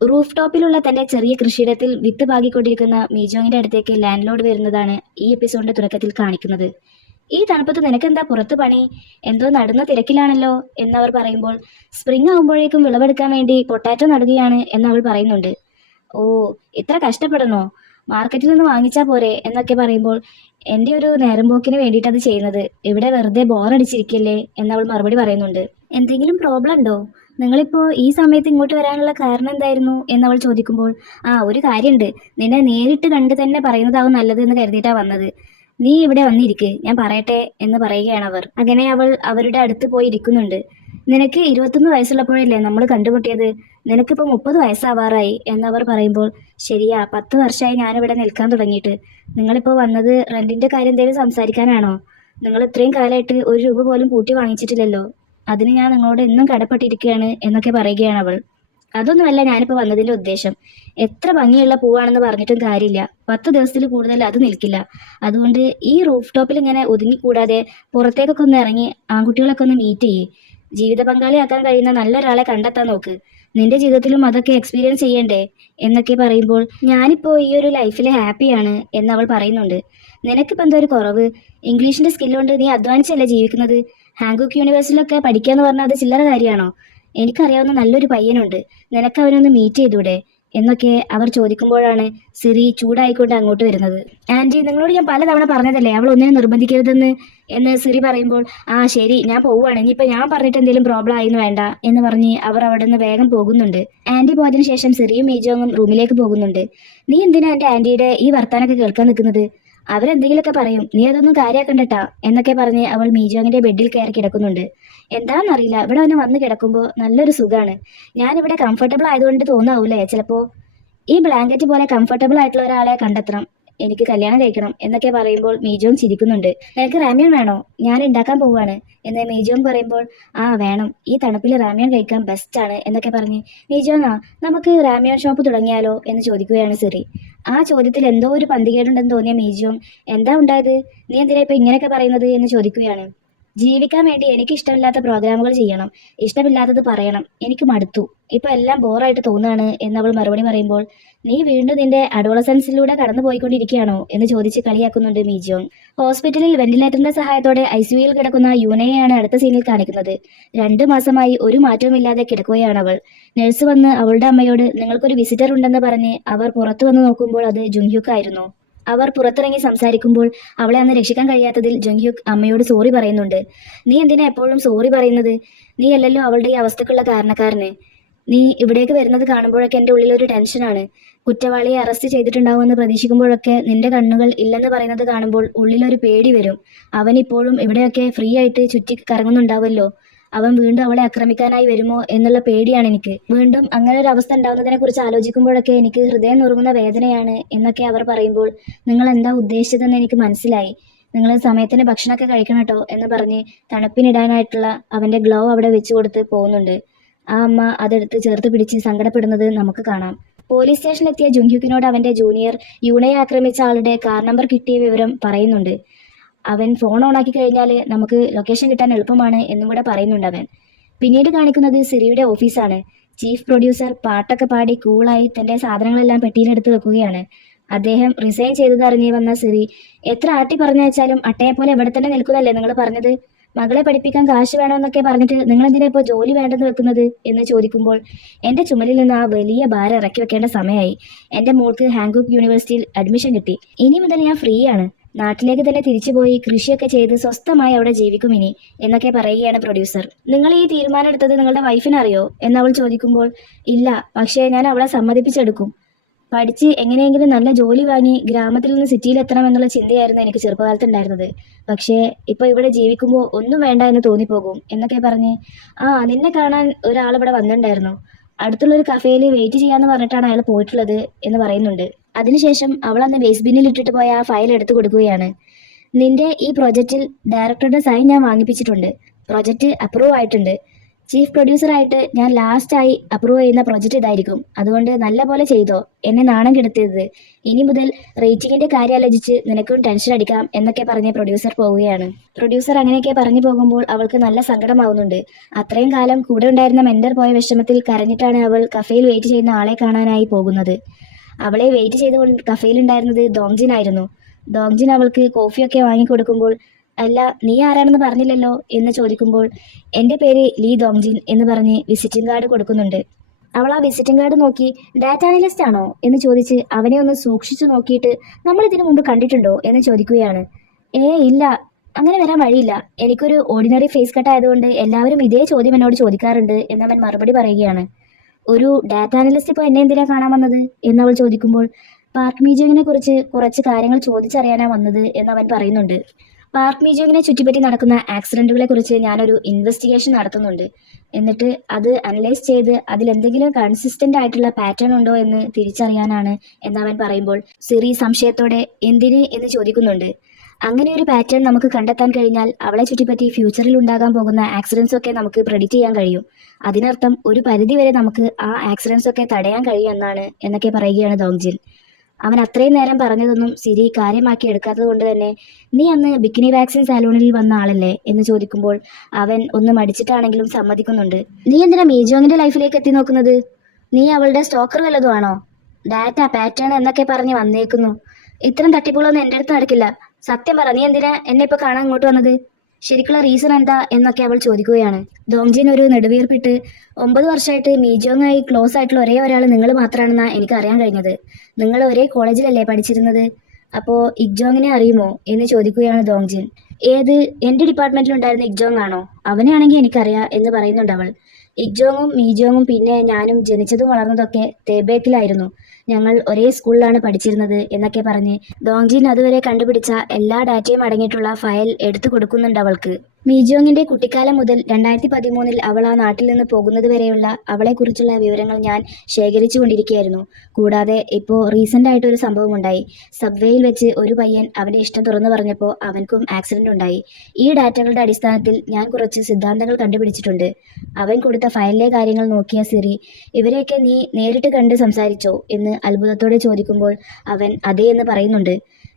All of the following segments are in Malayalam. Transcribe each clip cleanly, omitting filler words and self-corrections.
റൂഫ് ടോപ്പിലുള്ള തന്റെ ചെറിയ കൃഷിയിടത്തിൽ വിത്ത് പാകിക്കൊണ്ടിരിക്കുന്ന മീജോങ്ങിന്റെ അടുത്തേക്ക് ലാൻഡ് ലോഡ് വരുന്നതാണ് ഈ എപ്പിസോഡിന്റെ തുടക്കത്തിൽ കാണിക്കുന്നത്. ഈ തണുപ്പത്ത് നിനക്കെന്താ പുറത്ത് പണി? എന്തോ നടുന്ന തിരക്കിലാണല്ലോ എന്നവർ പറയുമ്പോൾ, സ്പ്രിംഗ് ആകുമ്പോഴേക്കും വിളവെടുക്കാൻ വേണ്ടി പൊട്ടാറ്റോ നടുകയാണ് എന്നവൾ പറയുന്നുണ്ട്. ഓ, ഇത്ര കഷ്ടപ്പെടണോ? മാർക്കറ്റിൽ നിന്ന് വാങ്ങിച്ചാൽ പോരെ എന്നൊക്കെ പറയുമ്പോൾ, എൻ്റെ ഒരു നേരം പോക്കിന് വേണ്ടിയിട്ടത് ചെയ്യുന്നത്. ഇവിടെ വെറുതെ ബോറടിച്ചിരിക്കല്ലേ എന്നവൾ മറുപടി പറയുന്നുണ്ട്. എന്തെങ്കിലും പ്രോബ്ലം ഉണ്ടോ? നിങ്ങളിപ്പോൾ ഈ സമയത്ത് ഇങ്ങോട്ട് വരാനുള്ള കാരണം എന്തായിരുന്നു എന്നവൾ ചോദിക്കുമ്പോൾ, ആ, ഒരു കാര്യമുണ്ട്. നിന്നെ നേരിട്ട് കണ്ട് തന്നെ പറയുന്നതാവും നല്ലത് എന്ന് കരുതിയിട്ടാ വന്നത്. നീ ഇവിടെ വന്നിരിക്ക്, ഞാൻ പറയട്ടെ എന്ന് പറയുകയാണ് അവർ. അങ്ങനെ അവൾ അവരുടെ അടുത്ത് പോയി ഇരിക്കുന്നുണ്ട്. നിനക്ക് 21 വയസ്സുള്ളപ്പോഴല്ലേ നമ്മൾ കണ്ടുമുട്ടിയത്? നിനക്കിപ്പോൾ 30 വയസ്സാവാറായി എന്നവർ പറയുമ്പോൾ, ശരിയാ, 10 വർഷമായി ഞാനിവിടെ നിൽക്കാൻ തുടങ്ങിയിട്ട്. നിങ്ങളിപ്പോൾ വന്നത് റെന്റിന്റെ കാര്യം എന്തെങ്കിലും സംസാരിക്കാനാണോ? നിങ്ങൾ ഇത്രയും കാലമായിട്ട് ഒരു രൂപ പോലും കൂട്ടി വാങ്ങിച്ചിട്ടില്ലല്ലോ. അതിന് ഞാൻ നിങ്ങളോട് എന്നും കടപ്പെട്ടിരിക്കുകയാണ് എന്നൊക്കെ പറയുകയാണ് അവൾ. അതൊന്നുമല്ല ഞാനിപ്പോൾ വന്നതിന്റെ ഉദ്ദേശം. എത്ര ഭംഗിയുള്ള പൂവാണെന്ന് പറഞ്ഞിട്ടും കാര്യമില്ല, 10 ദിവസത്തിൽ കൂടുതൽ അത് നിൽക്കില്ല. അതുകൊണ്ട് ഈ റൂഫ് ടോപ്പിൽ ഇങ്ങനെ ഒതുങ്ങിക്കൂടാതെ പുറത്തേക്കൊക്കെ ഒന്ന് ഇറങ്ങി ആൺകുട്ടികളൊക്കെ ഒന്ന് മീറ്റ് ചെയ്യേ. ജീവിത പങ്കാളിയാക്കാൻ കഴിയുന്ന നല്ലൊരാളെ കണ്ടെത്താൻ നോക്ക്. നിന്റെ ജീവിതത്തിലും അതൊക്കെ എക്സ്പീരിയൻസ് ചെയ്യണ്ടേ എന്നൊക്കെ പറയുമ്പോൾ, ഞാനിപ്പോൾ ഈ ഒരു ലൈഫിൽ ഹാപ്പിയാണ് എന്നവൾ പറയുന്നുണ്ട്. നിനക്കിപ്പോൾ എന്തോ ഒരു കുറവ്? ഇംഗ്ലീഷിന്റെ സ്കില്ലുകൊണ്ട് നീ അധ്വാനിച്ചല്ലേ ജീവിക്കുന്നത്? ഹാങ്കോക്ക് യൂണിവേഴ്സിലൊക്കെ പഠിക്കാന്ന് പറഞ്ഞാൽ അത് ചില്ലറ കാര്യമാണോ? എനിക്കറിയാവുന്ന നല്ലൊരു പയ്യനുണ്ട്, നിനക്ക് അവനൊന്ന് മീറ്റ് ചെയ്തൂടെ എന്നൊക്കെ അവർ ചോദിക്കുമ്പോഴാണ് സിറി ചൂടായിക്കൊണ്ട് അങ്ങോട്ട് വരുന്നത്. ആന്റി, നിങ്ങളോട് ഞാൻ പലതവണ പറഞ്ഞതല്ലേ അവൾ ഒന്നിനും നിർബന്ധിക്കരുതെന്ന് എന്ന് സിറി പറയുമ്പോൾ, ആ ശരി, ഞാൻ പോവുകയാണ്, ഇനിയിപ്പോൾ ഞാൻ പറഞ്ഞിട്ട് എന്തെങ്കിലും പ്രോബ്ലം ആയിന്ന് വേണ്ട എന്ന് പറഞ്ഞ് അവർ അവിടെ നിന്ന് വേഗം പോകുന്നുണ്ട്. ആന്റി പോയതിനു ശേഷം സിറിയും മീജോങ്ങും റൂമിലേക്ക് പോകുന്നുണ്ട്. നീ എന്തിനാ എൻ്റെ ആന്റിയുടെ ഈ വർത്താനൊക്കെ കേൾക്കാൻ നിൽക്കുന്നത്? അവരെന്തെങ്കിലുമൊക്കെ പറയും, നീ അതൊന്നും കാര്യാക്കണ്ടട്ടാ എന്നൊക്കെ പറഞ്ഞ് അവൾ മീജോങ്ങിന്റെ ബെഡിൽ കയറി കിടക്കുന്നുണ്ട്. എന്താണെന്നറിയില്ല, ഇവിടെ അവനെ വന്ന് കിടക്കുമ്പോൾ നല്ലൊരു സുഖമാണ്. ഞാനിവിടെ കംഫർട്ടബിൾ ആയതുകൊണ്ട് തോന്നാവൂലേ ചിലപ്പോൾ. ഈ ബ്ലാങ്കറ്റ് പോലെ കംഫർട്ടബിൾ ആയിട്ടുള്ള ഒരാളെ കണ്ടെത്തണം, എനിക്ക് കല്യാണം കഴിക്കണം എന്നൊക്കെ പറയുമ്പോൾ മീജോങ് ചിരിക്കുന്നുണ്ട്. നിനക്ക് റാമ്യൻ വേണോ? ഞാൻ ഉണ്ടാക്കാൻ പോവുകയാണ് എന്ന് മീജോങ് പറയുമ്പോൾ, ആ വേണം, ഈ തണുപ്പിൽ റാമ്യൻ കഴിക്കാൻ ബെസ്റ്റാണ് എന്നൊക്കെ പറഞ്ഞ്, മീജോങ്ങാ, നമുക്ക് റാമ്യൻ ഷോപ്പ് തുടങ്ങിയാലോ എന്ന് ചോദിക്കുകയാണ് സിറി. ആ ചോദ്യത്തിൽ എന്തോ ഒരു പന്തികേടുണ്ടെന്ന് തോന്നിയ മീജോങ്, എന്താ ഉണ്ടായത്? നീ എന്തിനാ ഇപ്പൊ ഇങ്ങനെയൊക്കെ പറയുന്നത് എന്ന് ചോദിക്കുകയാണ്. ജീവിക്കാൻ വേണ്ടി എനിക്ക് ഇഷ്ടമില്ലാത്ത പ്രോഗ്രാമുകൾ ചെയ്യണം, ഇഷ്ടമില്ലാത്തത് പറയണം, എനിക്ക് മടുത്തു, ഇപ്പൊ എല്ലാം ബോറായിട്ട് തോന്നുകയാണ് എന്നവൾ മറുപടി പറയുമ്പോൾ, നീ വീണ്ടും നിന്റെ അഡോളസൻസിലൂടെ കടന്നു പോയിക്കൊണ്ടിരിക്കുകയാണോ എന്ന് ചോദിച്ച് കളിയാക്കുന്നുണ്ട് മീജോങ്. ഹോസ്പിറ്റലിൽ വെന്റിലേറ്ററിന്റെ സഹായത്തോടെ ICUയിൽ കിടക്കുന്ന യൂനയെയാണ് അടുത്ത സീനിൽ കാണിക്കുന്നത്. 2 മാസമായി ഒരു മാറ്റവുമില്ലാതെ കിടക്കുകയാണ് അവൾ. നഴ്സ് വന്ന് അവളുടെ അമ്മയോട് നിങ്ങൾക്കൊരു വിസിറ്റർ ഉണ്ടെന്ന് പറഞ്ഞ് അവർ പുറത്തു വന്ന് നോക്കുമ്പോൾ അത് ജുങ്ഹ്യുക്ക് ആയിരുന്നു. അവർ പുറത്തിറങ്ങി സംസാരിക്കുമ്പോൾ അവളെ അന്ന് രക്ഷിക്കാൻ കഴിയാത്തതിൽ ജുങ്ഹ്യുക്ക് അമ്മയോട് സോറി പറയുന്നുണ്ട്. നീ എന്തിനാ എപ്പോഴും സോറി പറയുന്നത്? നീ അല്ലല്ലോ അവളുടെ ഈ അവസ്ഥക്കുള്ള കാരണക്കാരന്. നീ ഇവിടേക്ക് വരുന്നത് കാണുമ്പോഴൊക്കെ എൻ്റെ ഉള്ളിലൊരു ടെൻഷനാണ്. കുറ്റവാളിയെ അറസ്റ്റ് ചെയ്തിട്ടുണ്ടാവുമെന്ന് പ്രതീക്ഷിക്കുമ്പോഴൊക്കെ നിന്റെ കണ്ണുകൾ ഇല്ലെന്ന് പറയുന്നത് കാണുമ്പോൾ ഉള്ളിലൊരു പേടി വരും. അവനിപ്പോഴും ഇവിടെയൊക്കെ ഫ്രീ ആയിട്ട് ചുറ്റി കറങ്ങുന്നുണ്ടാവുമല്ലോ. അവൻ വീണ്ടും അവളെ ആക്രമിക്കാനായി വരുമോ എന്നുള്ള പേടിയാണ് എനിക്ക്. വീണ്ടും അങ്ങനെ ഒരു അവസ്ഥ ഉണ്ടാവുന്നതിനെ കുറിച്ച് ആലോചിക്കുമ്പോഴൊക്കെ എനിക്ക് ഹൃദയം നുറുങ്ങുന്ന വേദനയാണ് എന്നൊക്കെ അവർ പറയുമ്പോൾ, നിങ്ങൾ എന്താ ഉദ്ദേശിച്ചതെന്ന് എനിക്ക് മനസ്സിലായി. നിങ്ങൾ സമയത്തിന് ഭക്ഷണമൊക്കെ കഴിക്കണം കേട്ടോ എന്ന് പറഞ്ഞ് തണുപ്പിനിടാനായിട്ടുള്ള അവന്റെ ഗ്ലൗ അവിടെ വെച്ച് കൊടുത്ത് പോകുന്നുണ്ട്. ആ അമ്മ അതെടുത്ത് ചേർത്ത് പിടിച്ച് സങ്കടപ്പെടുന്നത് നമുക്ക് കാണാം. പോലീസ് സ്റ്റേഷനിലെത്തിയ ജുങ്ഹ്യുക്കിനോട് അവന്റെ ജൂനിയർ യൂണയെ ആക്രമിച്ച ആളുടെ കാർ നമ്പർ കിട്ടിയ വിവരം പറയുന്നുണ്ട്. അവൻ ഫോൺ ഓണാക്കി കഴിഞ്ഞാൽ നമുക്ക് ലൊക്കേഷൻ കിട്ടാൻ എളുപ്പമാണ് എന്നും കൂടെ പറയുന്നുണ്ട് അവൻ. പിന്നീട് കാണിക്കുന്നത് സിറിയുടെ ഓഫീസാണ്. ചീഫ് പ്രൊഡ്യൂസർ പാട്ടൊക്കെ പാടി കൂളായി തന്റെ സാധനങ്ങളെല്ലാം പെട്ടിയിലെടുത്ത് വെക്കുകയാണ്. അദ്ദേഹം റിസൈൻ ചെയ്തതറിഞ്ഞ് വന്ന സിറി, എത്ര ആട്ടി പറഞ്ഞയച്ചാലും അട്ടയെ പോലെ ഇവിടെ തന്നെ നിൽക്കുന്നല്ലേ നിങ്ങൾ പറഞ്ഞത്? മകളെ പഠിപ്പിക്കാൻ കാശ് വേണമെന്നൊക്കെ പറഞ്ഞിട്ട് നിങ്ങൾ എന്തിനാ ഇപ്പോൾ ജോലി വേണ്ടെന്ന് വെക്കുന്നത് എന്ന് ചോദിക്കുമ്പോൾ, എൻ്റെ ചുമലിൽ നിന്ന് ആ വലിയ ഭാരം ഇറക്കി വെക്കേണ്ട സമയമായി. എൻ്റെ മോൾക്ക് ഹാങ്കോക്ക് യൂണിവേഴ്സിറ്റിയിൽ അഡ്മിഷൻ കിട്ടി. ഇനി മുതൽ ഞാൻ ഫ്രീ ആണ്. നാട്ടിലേക്ക് തന്നെ തിരിച്ചുപോയി കൃഷിയൊക്കെ ചെയ്ത് സ്വസ്ഥമായി അവിടെ ജീവിക്കും ഇനി എന്നൊക്കെ പറയുകയാണ് പ്രൊഡ്യൂസർ. നിങ്ങൾ ഈ തീരുമാനം എടുത്തത് നിങ്ങളുടെ വൈഫിനറിയോ എന്നവൾ ചോദിക്കുമ്പോൾ, ഇല്ല, പക്ഷേ ഞാൻ അവളെ സമ്മതിപ്പിച്ചെടുക്കും. പഠിച്ച് എങ്ങനെയെങ്കിലും നല്ല ജോലി വാങ്ങി ഗ്രാമത്തിൽ നിന്ന് സിറ്റിയിൽ എത്തണം എന്നുള്ള ചിന്തയായിരുന്നു എനിക്ക് ചെറുപ്പകാലത്ത് ഉണ്ടായിരുന്നത്. പക്ഷേ ഇപ്പോൾ ഇവിടെ ജീവിക്കുമ്പോൾ ഒന്നും വേണ്ട എന്ന് തോന്നിപ്പോകും എന്നൊക്കെ പറഞ്ഞ്, ആ, നിന്നെ കാണാൻ ഒരാൾ ഇവിടെ വന്നിട്ടുണ്ടായിരുന്നു, അടുത്തുള്ളൊരു കഫേയിൽ വെയിറ്റ് ചെയ്യാന്ന് പറഞ്ഞിട്ടാണ് അയാൾ പോയിട്ടുള്ളത് എന്ന് പറയുന്നുണ്ട്. അതിനുശേഷം അവൾ അന്ന് വേസ്റ്റ് ബിന്നിൽ ഇട്ടിട്ട് പോയ ആ ഫയൽ എടുത്തു കൊടുക്കുകയാണ്. നിന്റെ ഈ പ്രൊജക്റ്റിൽ ഡയറക്ടറുടെ സൈൻ ഞാൻ വാങ്ങിപ്പിച്ചിട്ടുണ്ട്. പ്രൊജക്റ്റ് അപ്രൂവ് ആയിട്ടുണ്ട്. ചീഫ് പ്രൊഡ്യൂസറായിട്ട് ഞാൻ ലാസ്റ്റായി അപ്രൂവ് ചെയ്യുന്ന പ്രൊജക്റ്റ് ഇതായിരിക്കും. അതുകൊണ്ട് നല്ല പോലെ ചെയ്തോ. എന്നെ നാണം കെടുത്തരുത്. ഇനി മുതൽ റേറ്റിംഗിന്റെ കാര്യം ആലോചിച്ച് നിനക്കും ടെൻഷൻ അടിക്കാം എന്നൊക്കെ പറഞ്ഞ് പ്രൊഡ്യൂസർ പോവുകയാണ്. പ്രൊഡ്യൂസർ അങ്ങനെയൊക്കെ പറഞ്ഞു പോകുമ്പോൾ അവൾക്ക് നല്ല സങ്കടമാവുന്നുണ്ട്. അത്രയും കാലം കൂടെ ഉണ്ടായിരുന്ന മെന്റർ പോയ വിഷമത്തിൽ കരഞ്ഞിട്ടാണ് അവൾ കഫേയിൽ വെയിറ്റ് ചെയ്യുന്ന ആളെ കാണാനായി പോകുന്നത്. അവളെ വെയിറ്റ് ചെയ്തുകൊണ്ട് കഫേയിലുണ്ടായിരുന്നത് ദോങ്ജിൻ ആയിരുന്നു. ദോങ്ജിൻ അവൾക്ക് കോഫിയൊക്കെ വാങ്ങിക്കൊടുക്കുമ്പോൾ, അല്ല നീ ആരാണെന്ന് പറഞ്ഞില്ലല്ലോ എന്ന് ചോദിക്കുമ്പോൾ, എൻ്റെ പേര് ലീ ദോങ്ജിൻ എന്ന് പറഞ്ഞ് വിസിറ്റിംഗ് കാർഡ് കൊടുക്കുന്നുണ്ട്. അവൾ ആ വിസിറ്റിംഗ് കാർഡ് നോക്കി ഡാറ്റ അനലിസ്റ്റ് ആണോ എന്ന് ചോദിച്ച് അവനെ ഒന്ന് സൂക്ഷിച്ചു നോക്കിയിട്ട്, നമ്മൾ ഇതിനു മുമ്പ് കണ്ടിട്ടുണ്ടോ എന്ന് ചോദിക്കുകയാണ്. ഇല്ല, അങ്ങനെ വരാൻ വഴിയില്ല. എനിക്കൊരു ഓർഡിനറി ഫേസ് കട്ട് ആയതുകൊണ്ട് എല്ലാവരും ഇതേ ചോദ്യം എന്നോട് ചോദിക്കാറുണ്ട് എന്നവൻ മറുപടി പറയുകയാണ്. ഒരു ഡാറ്റ അനലിസ്റ്റ് ഇപ്പോൾ എന്നെ എന്തിനാ കാണാൻ വന്നത് എന്നവൾ ചോദിക്കുമ്പോൾ, പാർക്ക് മ്യൂസിയമിനെ കുറിച്ച് കുറച്ച് കാര്യങ്ങൾ ചോദിച്ചറിയാനാ വന്നത് എന്നവൻ പറയുന്നുണ്ട്. പാർക്ക് മ്യൂസിയമിനെ ചുറ്റിപ്പറ്റി നടക്കുന്ന ആക്സിഡന്റുകളെ കുറിച്ച് ഞാനൊരു ഇൻവെസ്റ്റിഗേഷൻ നടത്തുന്നുണ്ട്. എന്നിട്ട് അത് അനലൈസ് ചെയ്ത് അതിലെന്തെങ്കിലും കൺസിസ്റ്റന്റ് ആയിട്ടുള്ള പാറ്റേൺ ഉണ്ടോ എന്ന് തിരിച്ചറിയാനാണ് എന്നവൻ പറയുമ്പോൾ, സിറി സംശയത്തോടെ എന്തിന് എന്ന് ചോദിക്കുന്നുണ്ട്. അങ്ങനെ ഒരു പാറ്റേൺ നമുക്ക് കണ്ടെത്താൻ കഴിഞ്ഞാൽ അവളെ ചുറ്റിപ്പറ്റി ഫ്യൂച്ചറിൽ ഉണ്ടാകാൻ പോകുന്ന ആക്സിഡൻസ് ഒക്കെ നമുക്ക് പ്രെഡിക്റ്റ് ചെയ്യാൻ കഴിയും. അതിനർത്ഥം ഒരു പരിധി വരെ നമുക്ക് ആ ആക്സിഡൻസ് ഒക്കെ തടയാൻ കഴിയും എന്നാണ് എന്നൊക്കെ പറയുകയാണ് ദോങ്ജിൻ. അവൻ അത്രയും നേരം പറഞ്ഞതൊന്നും സിരി കാര്യമാക്കി എടുക്കാത്തത് കൊണ്ട് തന്നെ, നീ അന്ന് ബിക്കിനി വാക്സിൻ സാലൂണിൽ വന്ന ആളല്ലേ എന്ന് ചോദിക്കുമ്പോൾ അവൻ ഒന്ന് മടിച്ചിട്ടാണെങ്കിലും സമ്മതിക്കുന്നുണ്ട്. നീ എന്തിനാ മീജോങ്ങിന്റെ ലൈഫിലേക്ക് എത്തി നോക്കുന്നത്? നീ അവളുടെ സ്റ്റോക്കർ വല്ലതും ആണോ? ഡാറ്റ പാറ്റേൺ എന്നൊക്കെ പറഞ്ഞ് വന്നേക്കുന്നു. ഇത്തരം തട്ടിപ്പുകളൊന്നും എൻ്റെ അടുത്ത് നടക്കില്ല. സത്യം പറ, നീ എന്തിനാ എന്നെ ഇപ്പൊ കാണാൻ ഇങ്ങോട്ട് വന്നത്? ശരിക്കുള്ള റീസൺ എന്താ എന്നൊക്കെ അവൾ ചോദിക്കുകയാണ്. ദോങ്ജിൻ ഒരു നെടുവീർപ്പിട്ട്, 9 വർഷമായിട്ട് മീജോങ്ങായി ക്ലോസ് ആയിട്ടുള്ള ഒരേ ഒരാൾ നിങ്ങൾ മാത്രമാണെന്നാണ് എനിക്ക് അറിയാൻ കഴിഞ്ഞത്. നിങ്ങൾ ഒരേ കോളേജിലല്ലേ പഠിച്ചിരുന്നത്? അപ്പോൾ ഇഗ്ജോങ്ങിനെ അറിയുമോ എന്ന് ചോദിക്കുകയാണ് ദോങ്ജിൻ. ഏത്? എൻ്റെ ഡിപ്പാർട്ട്മെന്റിലുണ്ടായിരുന്ന ഇഗ്ജോങ് ആണോ? അവനെയാണെങ്കിൽ എനിക്കറിയാം എന്ന് പറയുന്നുണ്ട് അവൾ. ഇഗ്ജോങ്ങും മീജോങ്ങും പിന്നെ ഞാനും ജനിച്ചതും വളർന്നതൊക്കെ തേബേക്കിലായിരുന്നു. ഞങ്ങൾ ഒരേ സ്കൂളിലാണ് പഠിച്ചിരുന്നത് എന്നൊക്കെ പറഞ്ഞ് ദോങ്ജിൻ അതുവരെ കണ്ടുപിടിച്ച എല്ലാ ഡാറ്റയും അടങ്ങിയിട്ടുള്ള ഫയൽ എടുത്തു കൊടുക്കുന്നുണ്ട് അവൾക്ക്. മീജോങ്ങിന്റെ കുട്ടിക്കാലം മുതൽ 2013 അവൾ ആ നാട്ടിൽ നിന്ന് പോകുന്നത് വരെയുള്ള അവളെക്കുറിച്ചുള്ള വിവരങ്ങൾ ഞാൻ ശേഖരിച്ചു കൊണ്ടിരിക്കുകയായിരുന്നു. കൂടാതെ ഇപ്പോൾ റീസെന്റ് ആയിട്ട് ഒരു സംഭവം ഉണ്ടായി. സബ്വേയിൽ വെച്ച് ഒരു പയ്യൻ അവന്റെ ഇഷ്ടം തുറന്നു പറഞ്ഞപ്പോൾ അവൻക്കും ആക്സിഡന്റ് ഉണ്ടായി. ഈ ഡാറ്റകളുടെ അടിസ്ഥാനത്തിൽ ഞാൻ കുറച്ച് സിദ്ധാന്തങ്ങൾ കണ്ടുപിടിച്ചിട്ടുണ്ട്. അവൻ കൊടുത്ത ഫയലിലെ കാര്യങ്ങൾ നോക്കിയ സിറി, ഇവരെയൊക്കെ നീ നേരിട്ട് കണ്ട് സംസാരിച്ചോ എന്ന് അത്ഭുതത്തോടെ ചോദിക്കുമ്പോൾ അവൻ അതേ എന്ന് പറയുന്നുണ്ട്.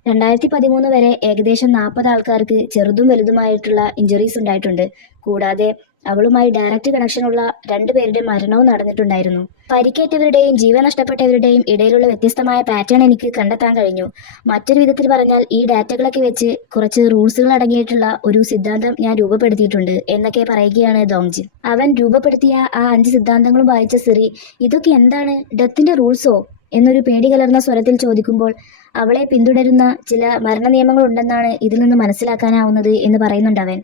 2013 വരെ ഏകദേശം 40 ആൾക്കാർക്ക് ചെറുതും വലുതുമായിട്ടുള്ള ഇഞ്ചുറീസ് ഉണ്ടായിട്ടുണ്ട്. കൂടാതെ അവളുമായി ഡയറക്റ്റ് കണക്ഷനുള്ള 2 പേരുടെ മരണവും നടന്നിട്ടുണ്ടായിരുന്നു. പരിക്കേറ്റവരുടെയും ജീവൻ നഷ്ടപ്പെട്ടവരുടെയും ഇടയിലുള്ള വ്യത്യസ്തമായ പാറ്റേൺ എനിക്ക് കണ്ടെത്താൻ കഴിഞ്ഞു. മറ്റൊരു വിധത്തിൽ പറഞ്ഞാൽ ഈ ഡാറ്റകളൊക്കെ വെച്ച് കുറച്ച് റൂൾസുകൾ അടങ്ങിയിട്ടുള്ള ഒരു സിദ്ധാന്തം ഞാൻ രൂപപ്പെടുത്തിയിട്ടുണ്ട് എന്നൊക്കെ പറയുകയാണ് ദോങ്ജിൻ. അവൻ രൂപപ്പെടുത്തിയ ആ 5 സിദ്ധാന്തങ്ങളും വായിച്ച സിറി, ഇതൊക്കെ എന്താണ്, ഡെത്തിന്റെ റൂൾസോ എന്നൊരു പേടി കലർന്ന സ്വരത്തിൽ ചോദിക്കുമ്പോൾ, അവളെ പിന്തുടരുന്ന ചില മരണ നിയമങ്ങൾ ഉണ്ടെന്നാണ് ഇതിൽ നിന്ന് മനസ്സിലാക്കാനാവുന്നത് എന്ന് പറയുന്നുണ്ട് അവൻ.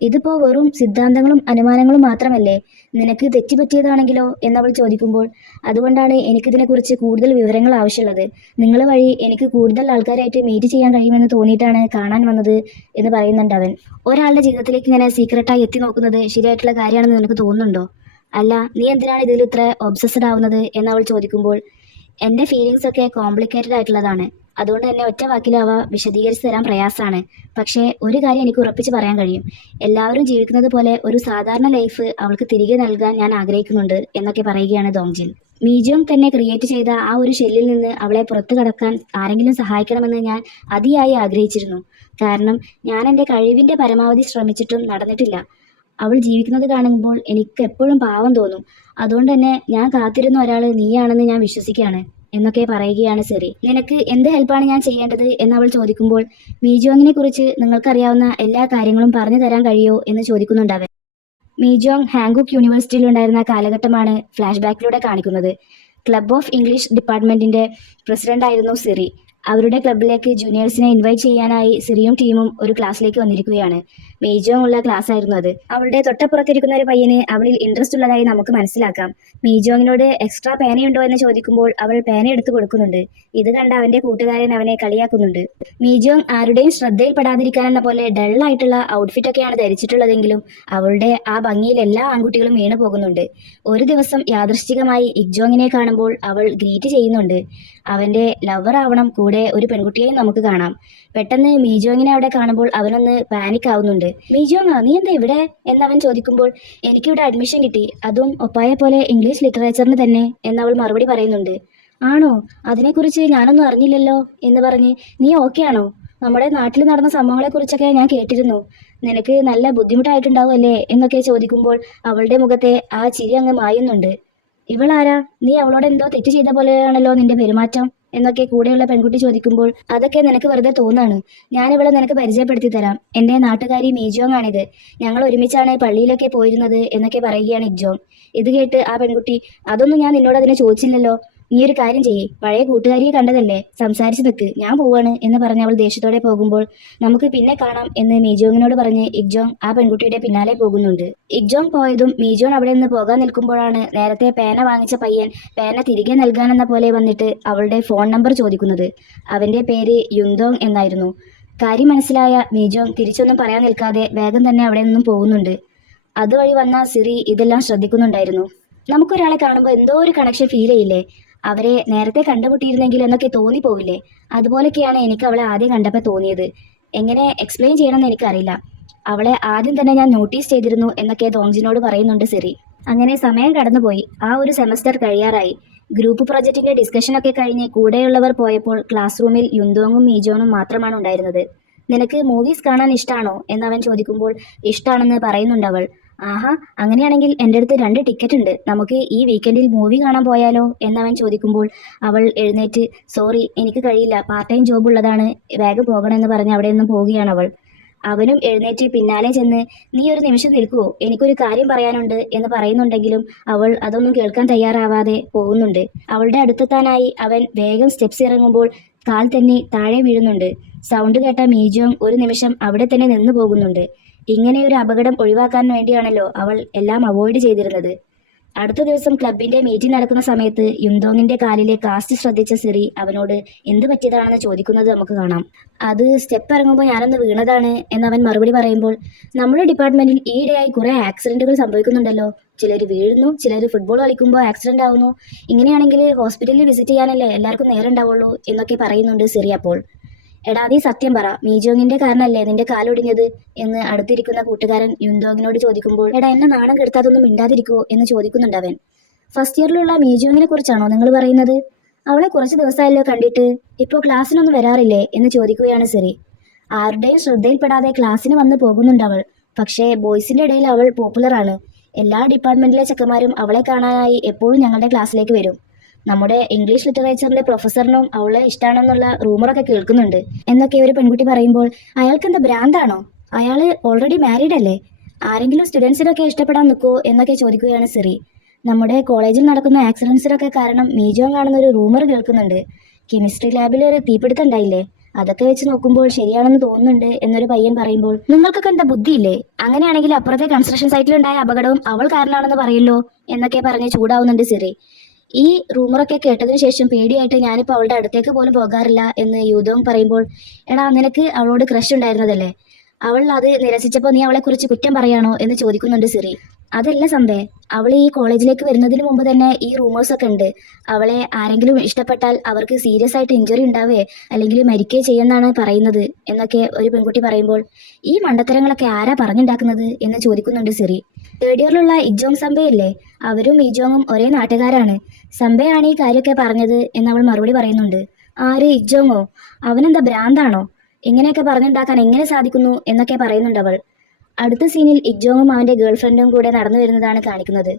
ഇതിപ്പോ വെറും സിദ്ധാന്തങ്ങളും അനുമാനങ്ങളും മാത്രമല്ലേ? നിനക്ക് തെറ്റുപറ്റിയതാണെങ്കിലോ എന്നവൾ ചോദിക്കുമ്പോൾ, അതുകൊണ്ടാണ് എനിക്കിതിനെക്കുറിച്ച് കൂടുതൽ വിവരങ്ങൾ ആവശ്യമുള്ളത്. നിങ്ങൾ വഴി എനിക്ക് കൂടുതൽ ആൾക്കാരായിട്ട് മീറ്റ് ചെയ്യാൻ കഴിയുമെന്ന് തോന്നിയിട്ടാണ് കാണാൻ വന്നത് എന്ന് പറയുന്നുണ്ട് അവൻ. ഒരാളുടെ ജീവിതത്തിലേക്ക് ഇങ്ങനെ സീക്രട്ടായി എത്തി നോക്കുന്നത് ശരിയായിട്ടുള്ള കാര്യമാണെന്ന് നിനക്ക് തോന്നുന്നുണ്ടോ? അല്ല, നീ എന്തിനാണ് ഇതിൽ ഇത്ര ഒബ്സസ്ഡ് ആവുന്നത് എന്നവൾ ചോദിക്കുമ്പോൾ, എൻ്റെ ഫീലിങ്സ് ഒക്കെ കോംപ്ലിക്കേറ്റഡ് ആയിട്ടുള്ളതാണ്. അതുകൊണ്ട് തന്നെ ഒറ്റ വാക്കിൽ അവ വിശദീകരിച്ച് തരാൻ പ്രയാസമാണ്. പക്ഷേ ഒരു കാര്യം എനിക്ക് ഉറപ്പിച്ച് പറയാൻ കഴിയും. എല്ലാവരും ജീവിക്കുന്നത് പോലെ ഒരു സാധാരണ ലൈഫ് അവൾക്ക് തിരികെ നൽകാൻ ഞാൻ ആഗ്രഹിക്കുന്നുണ്ട് എന്നൊക്കെ പറയുകയാണ് ദോങ്ജിൻ. മീജോങ് തന്നെ ക്രിയേറ്റ് ചെയ്ത ആ ഒരു ഷെല്ലിൽ നിന്ന് അവളെ പുറത്തു കടക്കാൻ ആരെങ്കിലും സഹായിക്കണമെന്ന് ഞാൻ അതിയായി ആഗ്രഹിച്ചിരുന്നു. കാരണം ഞാൻ എൻ്റെ കഴിവിൻ്റെ പരമാവധി ശ്രമിച്ചിട്ടും നടന്നിട്ടില്ല. അവൾ ജീവിക്കുന്നത് കാണുമ്പോൾ എനിക്ക് എപ്പോഴും പാവം തോന്നും. അതുകൊണ്ട് തന്നെ ഞാൻ കാത്തിരുന്ന ഒരാൾ നീയാണെന്ന് ഞാൻ വിശ്വസിക്കുകയാണ് എന്നൊക്കെ പറയുകയാണ് സിറി. നിനക്ക് എന്ത് ഹെൽപ്പാണ് ഞാൻ ചെയ്യേണ്ടത് എന്നവൾ ചോദിക്കുമ്പോൾ, മീജോങ്ങിനെ കുറിച്ച് നിങ്ങൾക്കറിയാവുന്ന എല്ലാ കാര്യങ്ങളും പറഞ്ഞു തരാൻ കഴിയുമോ എന്ന് ചോദിക്കുന്നുണ്ട് അവൻ. മീജോങ് ഹാങ്കുക്ക് യൂണിവേഴ്സിറ്റിയിൽ ഉണ്ടായിരുന്ന കാലഘട്ടമാണ് ഫ്ലാഷ് ബാക്കിലൂടെ കാണിക്കുന്നത്. ക്ലബ് ഓഫ് ഇംഗ്ലീഷ് ഡിപ്പാർട്ട്മെന്റിന്റെ പ്രസിഡന്റ് ആയിരുന്നു സിറി. അവരുടെ ക്ലബിലേക്ക് ജൂനിയേഴ്സിനെ ഇൻവൈറ്റ് ചെയ്യാനായി സിറിയും ടീമും ഒരു ക്ലാസ്സിലേക്ക് വന്നിരിക്കുകയാണ്. മീജോങ് ഉള്ള ക്ലാസ് ആയിരുന്നു അത്. അവളുടെ തൊട്ടപ്പുറത്തിരിക്കുന്ന ഒരു പയ്യന് അവളിൽ ഇൻട്രസ്റ്റ് ഉള്ളതായി നമുക്ക് മനസ്സിലാക്കാം. മീജോങ്ങിനോട് എക്സ്ട്രാ പേനയുണ്ടോ എന്ന് ചോദിക്കുമ്പോൾ അവൾ പേന എടുത്തു കൊടുക്കുന്നുണ്ട്. ഇത് കണ്ട അവന്റെ കൂട്ടുകാരൻ അവനെ കളിയാക്കുന്നുണ്ട്. മീജോങ് ആരുടെയും ശ്രദ്ധയിൽപ്പെടാതിരിക്കാനെന്ന പോലെ ഡള്ളായിട്ടുള്ള ഔട്ട്ഫിറ്റ് ഒക്കെയാണ് ധരിച്ചിട്ടുള്ളതെങ്കിലും അവളുടെ ആ ഭംഗിയിൽ എല്ലാ ആൺകുട്ടികളും വീണു പോകുന്നുണ്ട്. ഒരു ദിവസം യാദൃശ്ചികമായി ഇഗ്ജോങ്ങിനെ കാണുമ്പോൾ അവൾ ഗ്രീറ്റ് ചെയ്യുന്നുണ്ട്. അവന്റെ ലവർ ആവണം കൂടെ കൂടെ ഒരു പെൺകുട്ടിയെയും നമുക്ക് കാണാം. പെട്ടെന്ന് മീജോങ്ങിനെ അവിടെ കാണുമ്പോൾ അവനൊന്ന് പാനിക് ആവുന്നുണ്ട്. മീജോങ്ങാ, നീ എന്താ ഇവിടെ എന്നവൻ ചോദിക്കുമ്പോൾ എനിക്കിവിടെ അഡ്മിഷൻ കിട്ടി, അതും ഒപ്പായെ പോലെ ഇംഗ്ലീഷ് ലിറ്ററേച്ചറിന് തന്നെ എന്നവൾ മറുപടി പറയുന്നുണ്ട്. ആണോ, അതിനെക്കുറിച്ച് ഞാനൊന്നും അറിഞ്ഞില്ലല്ലോ എന്ന് പറഞ്ഞ് നീ ഓക്കെ ആണോ? നമ്മുടെ നാട്ടിൽ നടന്ന സംഭവങ്ങളെക്കുറിച്ചൊക്കെ ഞാൻ കേട്ടിരുന്നു. നിനക്ക് നല്ല ബുദ്ധിമുട്ടായിട്ടുണ്ടാവുമല്ലേ എന്നൊക്കെ ചോദിക്കുമ്പോൾ അവളുടെ മുഖത്തെ ആ ചിരി അങ്ങ് മായുന്നുണ്ട്. ഇവളാരാ? നീ അവളോട് എന്തോ തെറ്റ് ചെയ്ത പോലെയാണല്ലോ നിന്റെ പെരുമാറ്റം എന്നൊക്കെ കൂടെയുള്ള പെൺകുട്ടി ചോദിക്കുമ്പോൾ അതൊക്കെ നിനക്ക് വെറുതെ തോന്നാണ്. ഞാൻ ഇവളെ നിനക്ക് പരിചയപ്പെടുത്തി തരാം. എന്റെ നാട്ടുകാരി മീജോങ് ആണിത്. ഞങ്ങൾ ഒരുമിച്ചാണ് പള്ളിയിലൊക്കെ പോയിരുന്നത് എന്നൊക്കെ പറയുകയാണ് ഇക്ജോങ്. ഇത് കേട്ട് ആ പെൺകുട്ടി, അതൊന്നും ഞാൻ നിന്നോട് അതിനെ ചോദിച്ചില്ലല്ലോ. നീ ഒരു കാര്യം ചെയ്യേ, പഴയ കൂട്ടുകാരിയെ കണ്ടതല്ലേ, സംസാരിച്ച് നിൽക്ക്, ഞാൻ പോവാണ് എന്ന് പറഞ്ഞ് അവൾ ദേഷ്യത്തോടെ പോകുമ്പോൾ നമുക്ക് പിന്നെ കാണാം എന്ന് മീജോങ്ങിനോട് പറഞ്ഞ് ഇക്ജോങ് ആ പെൺകുട്ടിയുടെ പിന്നാലെ പോകുന്നുണ്ട്. ഇക്ജോങ് പോയതും മീജോങ് അവിടെ നിന്ന് പോകാൻ നിൽക്കുമ്പോഴാണ് നേരത്തെ പേന വാങ്ങിച്ച പയ്യൻ പേന തിരികെ നൽകാനെന്ന പോലെ വന്നിട്ട് അവളുടെ ഫോൺ നമ്പർ ചോദിക്കുന്നത്. അവന്റെ പേര് യുങ്ദോങ് എന്നായിരുന്നു. കാര്യം മനസ്സിലായ മീജോങ് തിരിച്ചൊന്നും പറയാൻ നിൽക്കാതെ വേഗം തന്നെ അവിടെ നിന്നും പോകുന്നുണ്ട്. അതുവഴി വന്ന സിറി ഇതെല്ലാം ശ്രദ്ധിക്കുന്നുണ്ടായിരുന്നു. നമുക്കൊരാളെ കാണുമ്പോൾ എന്തോ ഒരു കണക്ഷൻ ഫീൽ ചെയ്യില്ലേ, അവരെ നേരത്തെ കണ്ടുമുട്ടിയിരുന്നെങ്കിൽ എന്നൊക്കെ തോന്നിപ്പോവില്ലേ? അതുപോലൊക്കെയാണ് എനിക്ക് അവളെ ആദ്യം കണ്ടപ്പോൾ തോന്നിയത്. എങ്ങനെ എക്സ്പ്ലെയിൻ ചെയ്യണമെന്ന് എനിക്കറിയില്ല. അവളെ ആദ്യം തന്നെ ഞാൻ നോട്ടീസ് ചെയ്തിരുന്നു എന്നൊക്കെ ദോങ്ജിനോട് പറയുന്നുണ്ട് സിറി. അങ്ങനെ സമയം കടന്നുപോയി. ആ ഒരു സെമസ്റ്റർ കഴിയാറായി. ഗ്രൂപ്പ് പ്രൊജക്റ്റിന്റെ ഡിസ്കഷനൊക്കെ കഴിഞ്ഞ് കൂടെയുള്ളവർ പോയപ്പോൾ ക്ലാസ് റൂമിൽ യുന്തോങ്ങും മീജോണും മാത്രമാണ് ഉണ്ടായിരുന്നത്. നിനക്ക് മൂവീസ് കാണാൻ ഇഷ്ടമാണോ എന്നവൻ ചോദിക്കുമ്പോൾ ഇഷ്ടമാണെന്ന് പറയുന്നുണ്ട് അവൾ. ആഹാ, അങ്ങനെയാണെങ്കിൽ എൻ്റെ അടുത്ത് 2 ടിക്കറ്റ് ഉണ്ട്, നമുക്ക് ഈ വീക്കെൻഡിൽ മൂവി കാണാൻ പോയാലോ എന്നവൻ ചോദിക്കുമ്പോൾ അവൾ എഴുന്നേറ്റ് സോറി എനിക്ക് കഴിയില്ല, പാർട്ട് ടൈം ജോബ് ഉള്ളതാണ്, വേഗം പോകണമെന്ന് പറഞ്ഞ് അവിടെ നിന്നും പോവുകയാണ് അവൾ. അവനും എഴുന്നേറ്റ് പിന്നാലെ ചെന്ന് നീ ഒരു നിമിഷം നിൽക്കുവോ, എനിക്കൊരു കാര്യം പറയാനുണ്ട് എന്ന് പറയുന്നുണ്ടെങ്കിലും അവൾ അതൊന്നും കേൾക്കാൻ തയ്യാറാവാതെ പോകുന്നുണ്ട്. അവളുടെ അടുത്തെത്താനായി അവൻ വേഗം സ്റ്റെപ്സ് ഇറങ്ങുമ്പോൾ കാൽ തന്നെ താഴെ വീഴുന്നുണ്ട്. സൗണ്ട് കേട്ട മീജോങ് ഒരു നിമിഷം അവിടെ തന്നെ നിന്നു പോകുന്നുണ്ട്. ഇങ്ങനെ ഒരു അപകടം ഒഴിവാക്കാൻ വേണ്ടിയാണല്ലോ അവൾ എല്ലാം അവോയ്ഡ് ചെയ്തിരുന്നത്. അടുത്ത ദിവസം ക്ലബിന്റെ മീറ്റിംഗ് നടക്കുന്ന സമയത്ത് യുന്തോങ്ങിന്റെ കാലിലെ കാസ്റ്റ് ശ്രദ്ധിച്ച സിറി അവനോട് എന്ത് പറ്റിയതാണെന്ന് ചോദിക്കുന്നത് നമുക്ക് കാണാം. അത് സ്റ്റെപ്പ് ഇറങ്ങുമ്പോൾ ഞാനൊന്ന് വീണതാണ് എന്നവൻ മറുപടി പറയുമ്പോൾ നമ്മുടെ ഡിപ്പാർട്ട്മെന്റിൽ ഈയിടെയായി കുറെ ആക്സിഡന്റുകൾ സംഭവിക്കുന്നുണ്ടല്ലോ. ചിലർ വീഴുന്നു, ചിലർ ഫുട്ബോൾ കളിക്കുമ്പോൾ ആക്സിഡന്റ് ആവുന്നു. ഇങ്ങനെയാണെങ്കിൽ ഹോസ്പിറ്റലിൽ വിസിറ്റ് ചെയ്യാനല്ലേ എല്ലാവർക്കും നേരം ഉണ്ടാവുള്ളൂ എന്നൊക്കെ പറയുന്നുണ്ട് സിറി. അപ്പോൾ എടാ നീ സത്യം പറ, മീജോങ്ങിന്റെ കാരണല്ലേ നിന്റെ കാലൊടിഞ്ഞത് എന്ന് അടുത്തിരിക്കുന്ന കൂട്ടുകാരൻ യുന്തോങ്ങിനോട് ചോദിക്കുമ്പോൾ എടാ എന്നെ നാണം കെടുത്താതൊന്നും മിണ്ടാതിരിക്കുവോ എന്ന് ചോദിക്കുന്നുണ്ട് അവൻ. ഫസ്റ്റ് ഇയറിലുള്ള മീജോങ്ങിനെ കുറിച്ചാണോ നിങ്ങൾ പറയുന്നത്? അവളെ കുറച്ച് ദിവസമായല്ലോ കണ്ടിട്ട്, ഇപ്പോൾ ക്ലാസ്സിനൊന്നും വരാറില്ലേ എന്ന് ചോദിക്കുകയാണ് സിറി. ആരുടെയും ശ്രദ്ധയിൽപ്പെടാതെ ക്ലാസ്സിന് വന്ന് പോകുന്നുണ്ട് അവൾ. പക്ഷേ ബോയ്സിന്റെ ഇടയിൽ അവൾ പോപ്പുലർ ആണ്. എല്ലാ ഡിപ്പാർട്ട്മെന്റിലെ ചെക്കന്മാരും അവളെ കാണാനായി എപ്പോഴും ഞങ്ങളുടെ ക്ലാസ്സിലേക്ക് വരും. നമ്മുടെ ഇംഗ്ലീഷ് ലിറ്ററേച്ചറിന്റെ പ്രൊഫസറിനും അവളെ ഇഷ്ടമാണെന്നുള്ള റൂമറൊക്കെ കേൾക്കുന്നുണ്ട് എന്നൊക്കെ ഒരു പെൺകുട്ടി പറയുമ്പോൾ അയാൾക്ക് എന്താ ഭ്രാന്താണോ? അയാള് ഓൾറെഡി മാരീഡ് അല്ലേ? ആരെങ്കിലും സ്റ്റുഡൻസിനൊക്കെ ഇഷ്ടപ്പെടാൻ നിൽക്കുമോ എന്നൊക്കെ ചോദിക്കുകയാണ് സിറി. നമ്മുടെ കോളേജിൽ നടക്കുന്ന ആക്സിഡൻസിനൊക്കെ കാരണം മീജോങ് ആണെന്ന ഒരു റൂമർ കേൾക്കുന്നുണ്ട്. കെമിസ്ട്രി ലാബിൽ ഒരു തീപിടുത്തം ഉണ്ടായില്ലേ, അതൊക്കെ വെച്ച് നോക്കുമ്പോൾ ശരിയാണെന്ന് തോന്നുന്നുണ്ട് എന്നൊരു പയ്യൻ പറയുമ്പോൾ നിങ്ങൾക്കൊക്കെ എന്താ ബുദ്ധിയില്ലേ? അങ്ങനെയാണെങ്കിൽ അപ്പുറത്തെ കൺസ്ട്രക്ഷൻ സൈറ്റിലുണ്ടായ അപകടവും അവൾ കാരണമാണെന്ന് പറയല്ലോ എന്നൊക്കെ പറഞ്ഞ് ചൂടാവുന്നുണ്ട് സിറി. ഈ റൂമറൊക്കെ കേട്ടതിന് ശേഷം പേടിയായിട്ട് ഞാനിപ്പോൾ അവളുടെ അടുത്തേക്ക് പോലും പോകാറില്ല എന്ന് യുന്തോങ് പറയുമ്പോൾ എടാ നിനക്ക് അവളോട് ക്രഷ് ഉണ്ടായിരുന്നതല്ലേ, അവൾ അത് നിരസിച്ചപ്പോൾ നീ അവളെ കുറിച്ച് കുറ്റം പറയാണോ എന്ന് ചോദിക്കുന്നുണ്ട് സിറി. അതല്ല സംഭേ, അവൾ ഈ കോളേജിലേക്ക് വരുന്നതിന് മുമ്പ് തന്നെ ഈ റൂമേഴ്സ് ഒക്കെ ഉണ്ട്. അവളെ ആരെങ്കിലും ഇഷ്ടപ്പെട്ടാൽ അവർക്ക് സീരിയസ് ആയിട്ട് ഇഞ്ചുറി ഉണ്ടാവേ അല്ലെങ്കിൽ മരിക്കേ ചെയ്യുമെന്നാണ് പറയുന്നത് എന്നൊക്കെ ഒരു പെൺകുട്ടി പറയുമ്പോൾ ഈ മണ്ടത്തരങ്ങളൊക്കെ ആരാ പറഞ്ഞുണ്ടാക്കുന്നത് എന്ന് ചോദിക്കുന്നുണ്ട് സിറി. തേർഡ് ഇയറിലുള്ള ഇക്ജോങ് സംബയില്ലേ, അവരും ഇജോങ്ങും ഒരേ നാട്ടുകാരാണ്. സംബയാണ് ഈ കാര്യമൊക്കെ പറഞ്ഞത് എന്നവൾ മറുപടി പറയുന്നുണ്ട്. ആര്, ഇക്ജോങ്ങോ? അവനെന്താ ഭ്രാന്താണോ? ഇങ്ങനെയൊക്കെ പറഞ്ഞുണ്ടാക്കാൻ എങ്ങനെ സാധിക്കുന്നു എന്നൊക്കെ പറയുന്നുണ്ട് അവൾ. അടുത്ത സീനിൽ ഇക്ജോങ്ങും അവന്റെ ഗേൾഫ്രണ്ടും കൂടെ നടന്നു വരുന്നതാണ് കാണിക്കുന്നത്.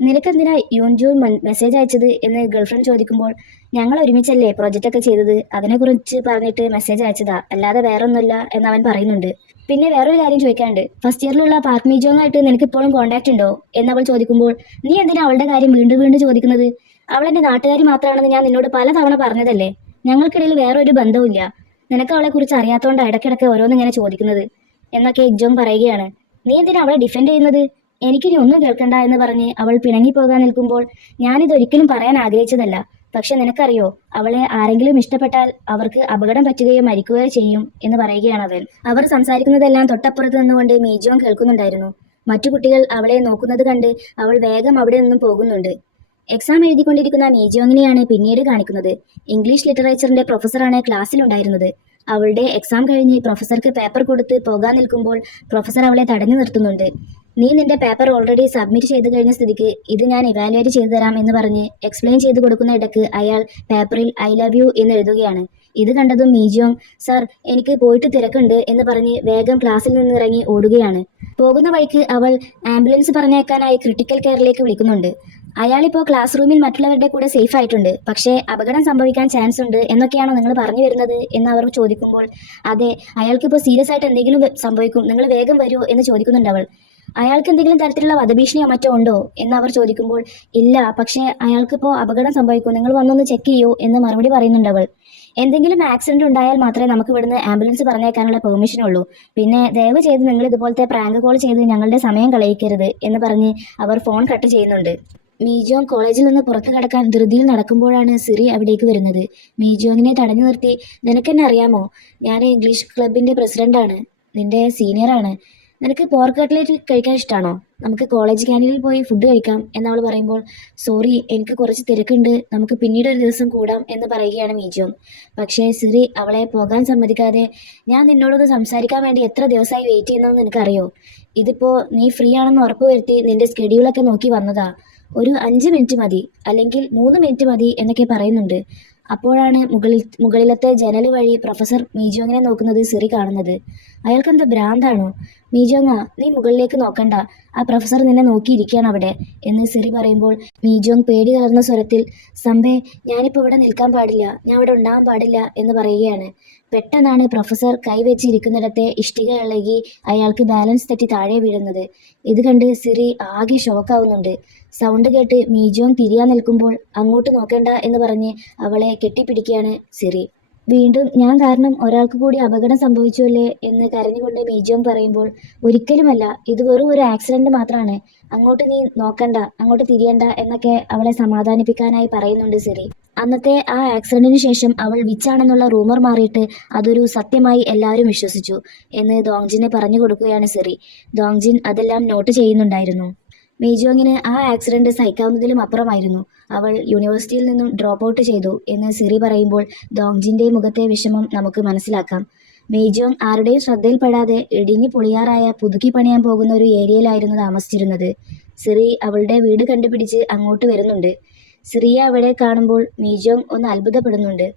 നിനക്കെന്തിനാ യൂൻജു മെസ്സേജ് അയച്ചത് എന്ന് ഗേൾഫ്രണ്ട് ചോദിക്കുമ്പോൾ ഞങ്ങൾ ഒരുമിച്ചല്ലേ പ്രൊജക്റ്റ് ഒക്കെ ചെയ്തത്, അതിനെക്കുറിച്ച് പറഞ്ഞിട്ട് മെസ്സേജ് അയച്ചതാ, അല്ലാതെ വേറൊന്നുമില്ല എന്നവൻ പറയുന്നുണ്ട്. പിന്നെ വേറൊരു കാര്യം ചോദിക്കാണ്ട്, ഫസ്റ്റ് ഇയറിലുള്ള പാർക്ക് മീജോങ്ങായിട്ട് നിനക്ക് ഇപ്പോഴും കോൺടാക്ട് ഉണ്ടോ എന്നവൾ ചോദിക്കുമ്പോൾ നീ എന്തിനാ അവളുടെ കാര്യം വീണ്ടും വീണ്ടും ചോദിക്കുന്നത്? അവൾ എന്റെ നാട്ടുകാരി മാത്രമാണെന്ന് ഞാൻ നിന്നോട് പലതവണ പറഞ്ഞതല്ലേ. ഞങ്ങൾക്കിടയിൽ വേറെ ഒരു ബന്ധവുമില്ല. നിനക്ക് അവളെ കുറിച്ച് അറിയാത്തോണ്ട് ഇടയ്ക്കിടയ്ക്ക് ഓരോന്നിങ്ങനെ ചോദിക്കുന്നത് എന്നൊക്കെ ഇക്ജോങ് പറയുകയാണ്. നീ എന്തിനാ അവളെ ഡിഫെൻഡ് ചെയ്യുന്നത്? എനിക്കിനി ഒന്നും കേൾക്കണ്ട എന്ന് പറഞ്ഞ് അവൾ പിണങ്ങിപ്പോകാൻ നിൽക്കുമ്പോൾ ഞാനിതൊരിക്കലും പറയാൻ ആഗ്രഹിച്ചതല്ല. പക്ഷെ നിനക്കറിയോ, അവളെ ആരെങ്കിലും ഇഷ്ടപ്പെട്ടാൽ അവർക്ക് അപകടം പറ്റുകയോ മരിക്കുകയോ ചെയ്യും എന്ന് പറയുകയാണ് അവൻ. അവർ സംസാരിക്കുന്നതെല്ലാം തൊട്ടപ്പുറത്ത് നിന്നുകൊണ്ട് മീജോങ് കേൾക്കുന്നുണ്ടായിരുന്നു. മറ്റു കുട്ടികൾ അവളെ നോക്കുന്നത് കണ്ട് അവൾ വേഗം അവിടെ നിന്നും പോകുന്നുണ്ട്. എക്സാം എഴുതിക്കൊണ്ടിരിക്കുന്ന മീജോങ്ങിനെയാണ് പിന്നീട് കാണിക്കുന്നത്. ഇംഗ്ലീഷ് ലിറ്ററേച്ചറിന്റെ പ്രൊഫസറാണ് ക്ലാസ്സിലുണ്ടായിരുന്നത്. അവളുടെ എക്സാം കഴിഞ്ഞ് പ്രൊഫസർക്ക് പേപ്പർ കൊടുത്ത് പോകാൻ നിൽക്കുമ്പോൾ പ്രൊഫസർ അവളെ തടഞ്ഞു നിർത്തുന്നുണ്ട്. നീ നിന്റെ പേപ്പർ ഓൾറെഡി സബ്മിറ്റ് ചെയ്ത് കഴിഞ്ഞ സ്ഥിതിക്ക് ഇത് ഞാൻ ഇവാലുവേറ്റ് ചെയ്തു തരാം എന്ന് പറഞ്ഞ് എക്സ്പ്ലെയിൻ ചെയ്ത് കൊടുക്കുന്ന ഇടയ്ക്ക് അയാൾ പേപ്പറിൽ ഐ ലവ് യു എന്ന് എഴുതുകയാണ്. ഇത് കണ്ടതും മീജോങ് സാർ എനിക്ക് പോയിട്ട് തിരക്കുണ്ട് എന്ന് പറഞ്ഞ് വേഗം ക്ലാസ്സിൽ നിന്ന് ഇറങ്ങി ഓടുകയാണ്. പോകുന്ന വഴിക്ക് അവൾ ആംബുലൻസ് പറഞ്ഞേക്കാനായി ക്രിട്ടിക്കൽ കെയറിലേക്ക് വിളിക്കുന്നുണ്ട്. അയാളിപ്പോൾ ക്ലാസ് റൂമിൽ മറ്റുള്ളവരുടെ കൂടെ സേഫ് ആയിട്ടുണ്ട്, പക്ഷേ അപകടം സംഭവിക്കാൻ ചാൻസ് ഉണ്ട് എന്നൊക്കെയാണോ നിങ്ങൾ പറഞ്ഞു വരുന്നത് എന്ന് അവർ ചോദിക്കുമ്പോൾ അതെ, അയാൾക്കിപ്പോൾ സീരിയസ് ആയിട്ട് എന്തെങ്കിലും സംഭവിക്കും, നിങ്ങൾ വേഗം വരൂ എന്ന് ചോദിക്കുന്നുണ്ട് അവൾ. അയാൾക്ക് എന്തെങ്കിലും തരത്തിലുള്ള വധഭീഷണിയോ മറ്റോ ഉണ്ടോ എന്ന് അവർ ചോദിക്കുമ്പോൾ ഇല്ല, പക്ഷേ അയാൾക്കിപ്പോൾ അപകടം സംഭവിക്കും, നിങ്ങൾ വന്നൊന്ന് ചെക്ക് ചെയ്യൂ എന്ന് മറുപടി പറയുന്നുണ്ട് അവൾ. എന്തെങ്കിലും ആക്സിഡന്റ് ഉണ്ടായാൽ മാത്രമേ നമുക്ക് ഇവിടുന്ന് ആംബുലൻസ് പറഞ്ഞേക്കാനുള്ള പെർമിഷൻ ഉള്ളൂ, പിന്നെ ദയവ് ചെയ്ത് നിങ്ങൾ ഇതുപോലത്തെ പ്രാങ്ക് കോൾ ചെയ്ത് ഞങ്ങളുടെ സമയം കളയിക്കരുത് എന്ന് പറഞ്ഞ് അവർ ഫോൺ കട്ട് ചെയ്യുന്നുണ്ട്. മീജോങ് കോളേജിൽ നിന്ന് പുറത്തു കടക്കാൻ ധൃതിയിൽ നടക്കുമ്പോഴാണ് സിറി അവിടേക്ക് വരുന്നത്. മീജോങ്ങിനെ തടഞ്ഞു നിർത്തി നിനക്കെന്നെ അറിയാമോ, ഞാൻ ഇംഗ്ലീഷ് ക്ലബിന്റെ പ്രസിഡന്റാണ്, നിന്റെ സീനിയറാണ്, നിനക്ക് പോർക്ക് കട്ട്ലേറ്റ് കഴിക്കാൻ ഇഷ്ടമാണോ, നമുക്ക് കോളേജ് ക്യാൻറ്റീനിൽ പോയി ഫുഡ് കഴിക്കാം എന്നവൾ പറയുമ്പോൾ സോറി എനിക്ക് കുറച്ച് തിരക്കുണ്ട്, നമുക്ക് പിന്നീട് ഒരു ദിവസം കൂടാം എന്ന് പറയുകയാണ് മീജോങ്. പക്ഷേ സിറി അവളെ പോകാൻ സമ്മതിക്കാതെ ഞാൻ നിന്നോടൊന്ന് സംസാരിക്കാൻ വേണ്ടി എത്ര ദിവസമായി വെയിറ്റ് ചെയ്യുന്നതെന്ന് നിനക്കറിയോ, ഇതിപ്പോൾ നീ ഫ്രീ ആണെന്ന് ഉറപ്പുവരുത്തി നിന്റെ സ്കെഡ്യൂളൊക്കെ നോക്കി വന്നതാ, ഒരു 5 മിനിറ്റ് മതി അല്ലെങ്കിൽ 3 മിനിറ്റ് മതി എന്നൊക്കെ പറയുന്നുണ്ട്. അപ്പോഴാണ് മുകളിലത്തെ ജനൽ വഴി പ്രൊഫസർ മീജോങ്ങിനെ നോക്കുന്നത് സിറി കാണുന്നത്. അയാൾക്കെന്താ ഭ്രാന്താണോ? മീജോങ്ങ നീ മുകളിലേക്ക് നോക്കണ്ട, ആ പ്രൊഫസർ നിന്നെ നോക്കിയിരിക്കുകയാണ് അവിടെ എന്ന് സിറി പറയുമ്പോൾ മീജോങ് പേടി കലർന്ന സ്വരത്തിൽ സംബേ ഞാനിപ്പോൾ ഇവിടെ നിൽക്കാൻ പാടില്ല, ഞാൻ ഇവിടെ ഉണ്ടാകാൻ പാടില്ല എന്ന് പറയുകയാണ്. പെട്ടെന്നാണ് പ്രൊഫസർ കൈവച്ചിരിക്കുന്നിടത്തെ ഇഷ്ടിക ഇളകി അയാൾക്ക് ബാലൻസ് തെറ്റി താഴെ വീഴുന്നത്. ഇത് കണ്ട് സിറി ആകെ ഷോക്കാവുന്നുണ്ട്. സൗണ്ട് കേട്ട് മീജോങ് തിരിയാൻ നിൽക്കുമ്പോൾ അങ്ങോട്ട് നോക്കണ്ട എന്ന് പറഞ്ഞ് അവളെ കെട്ടിപ്പിടിക്കുകയാണ് സിറി. വീണ്ടും ഞാൻ കാരണം ഒരാൾക്ക് കൂടി അപകടം സംഭവിച്ചുവല്ലേ എന്ന് കരഞ്ഞുകൊണ്ട് മീജോങ് പറയുമ്പോൾ ഒരിക്കലുമല്ല, ഇത് വെറും ഒരു ആക്സിഡന്റ് മാത്രമാണ്, അങ്ങോട്ട് നീ നോക്കണ്ട, അങ്ങോട്ട് തിരിയണ്ട എന്നൊക്കെ അവളെ സമാധാനിപ്പിക്കാനായി പറയുന്നുണ്ട് സിറി. അന്നത്തെ ആ ആക്സിഡന്റിന് ശേഷം അവൾ വിച്ചാണെന്നുള്ള റൂമർ മാറിയിട്ട് അതൊരു സത്യമായി എല്ലാവരും വിശ്വസിച്ചു എന്ന് ദോങ്ജിന് പറഞ്ഞു കൊടുക്കുകയാണ് സിറി. ദോങ്ജിൻ അതെല്ലാം നോട്ട് ചെയ്യുന്നുണ്ടായിരുന്നു. മീജോങ്ങിന് ആ ആക്സിഡന്റ് സഹിക്കാവുന്നതിലും അപ്പുറമായിരുന്നു. അവൾ യൂണിവേഴ്സിറ്റിയിൽ നിന്നും ഡ്രോപ്പ് ഔട്ട് ചെയ്തു എന്ന് സിറി പറയുമ്പോൾ ദോങ്ജിന്റെ മുഖത്തെ വിഷമം നമുക്ക് മനസ്സിലാക്കാം. മീജോങ് ആരുടെയും ശ്രദ്ധയിൽപ്പെടാതെ ഇടിഞ്ഞു പൊളിയാറായ പുതുക്കി പണിയാൻ പോകുന്ന ഒരു ഏരിയയിലായിരുന്നു താമസിച്ചിരുന്നത്. സിറി അവളുടെ വീട് കണ്ടുപിടിച്ച് അങ്ങോട്ട് വരുന്നുണ്ട്. സിറിയെ അവിടെ കാണുമ്പോൾ മീജോങ് ഒന്ന് അത്ഭുതപ്പെടുന്നുണ്ട്.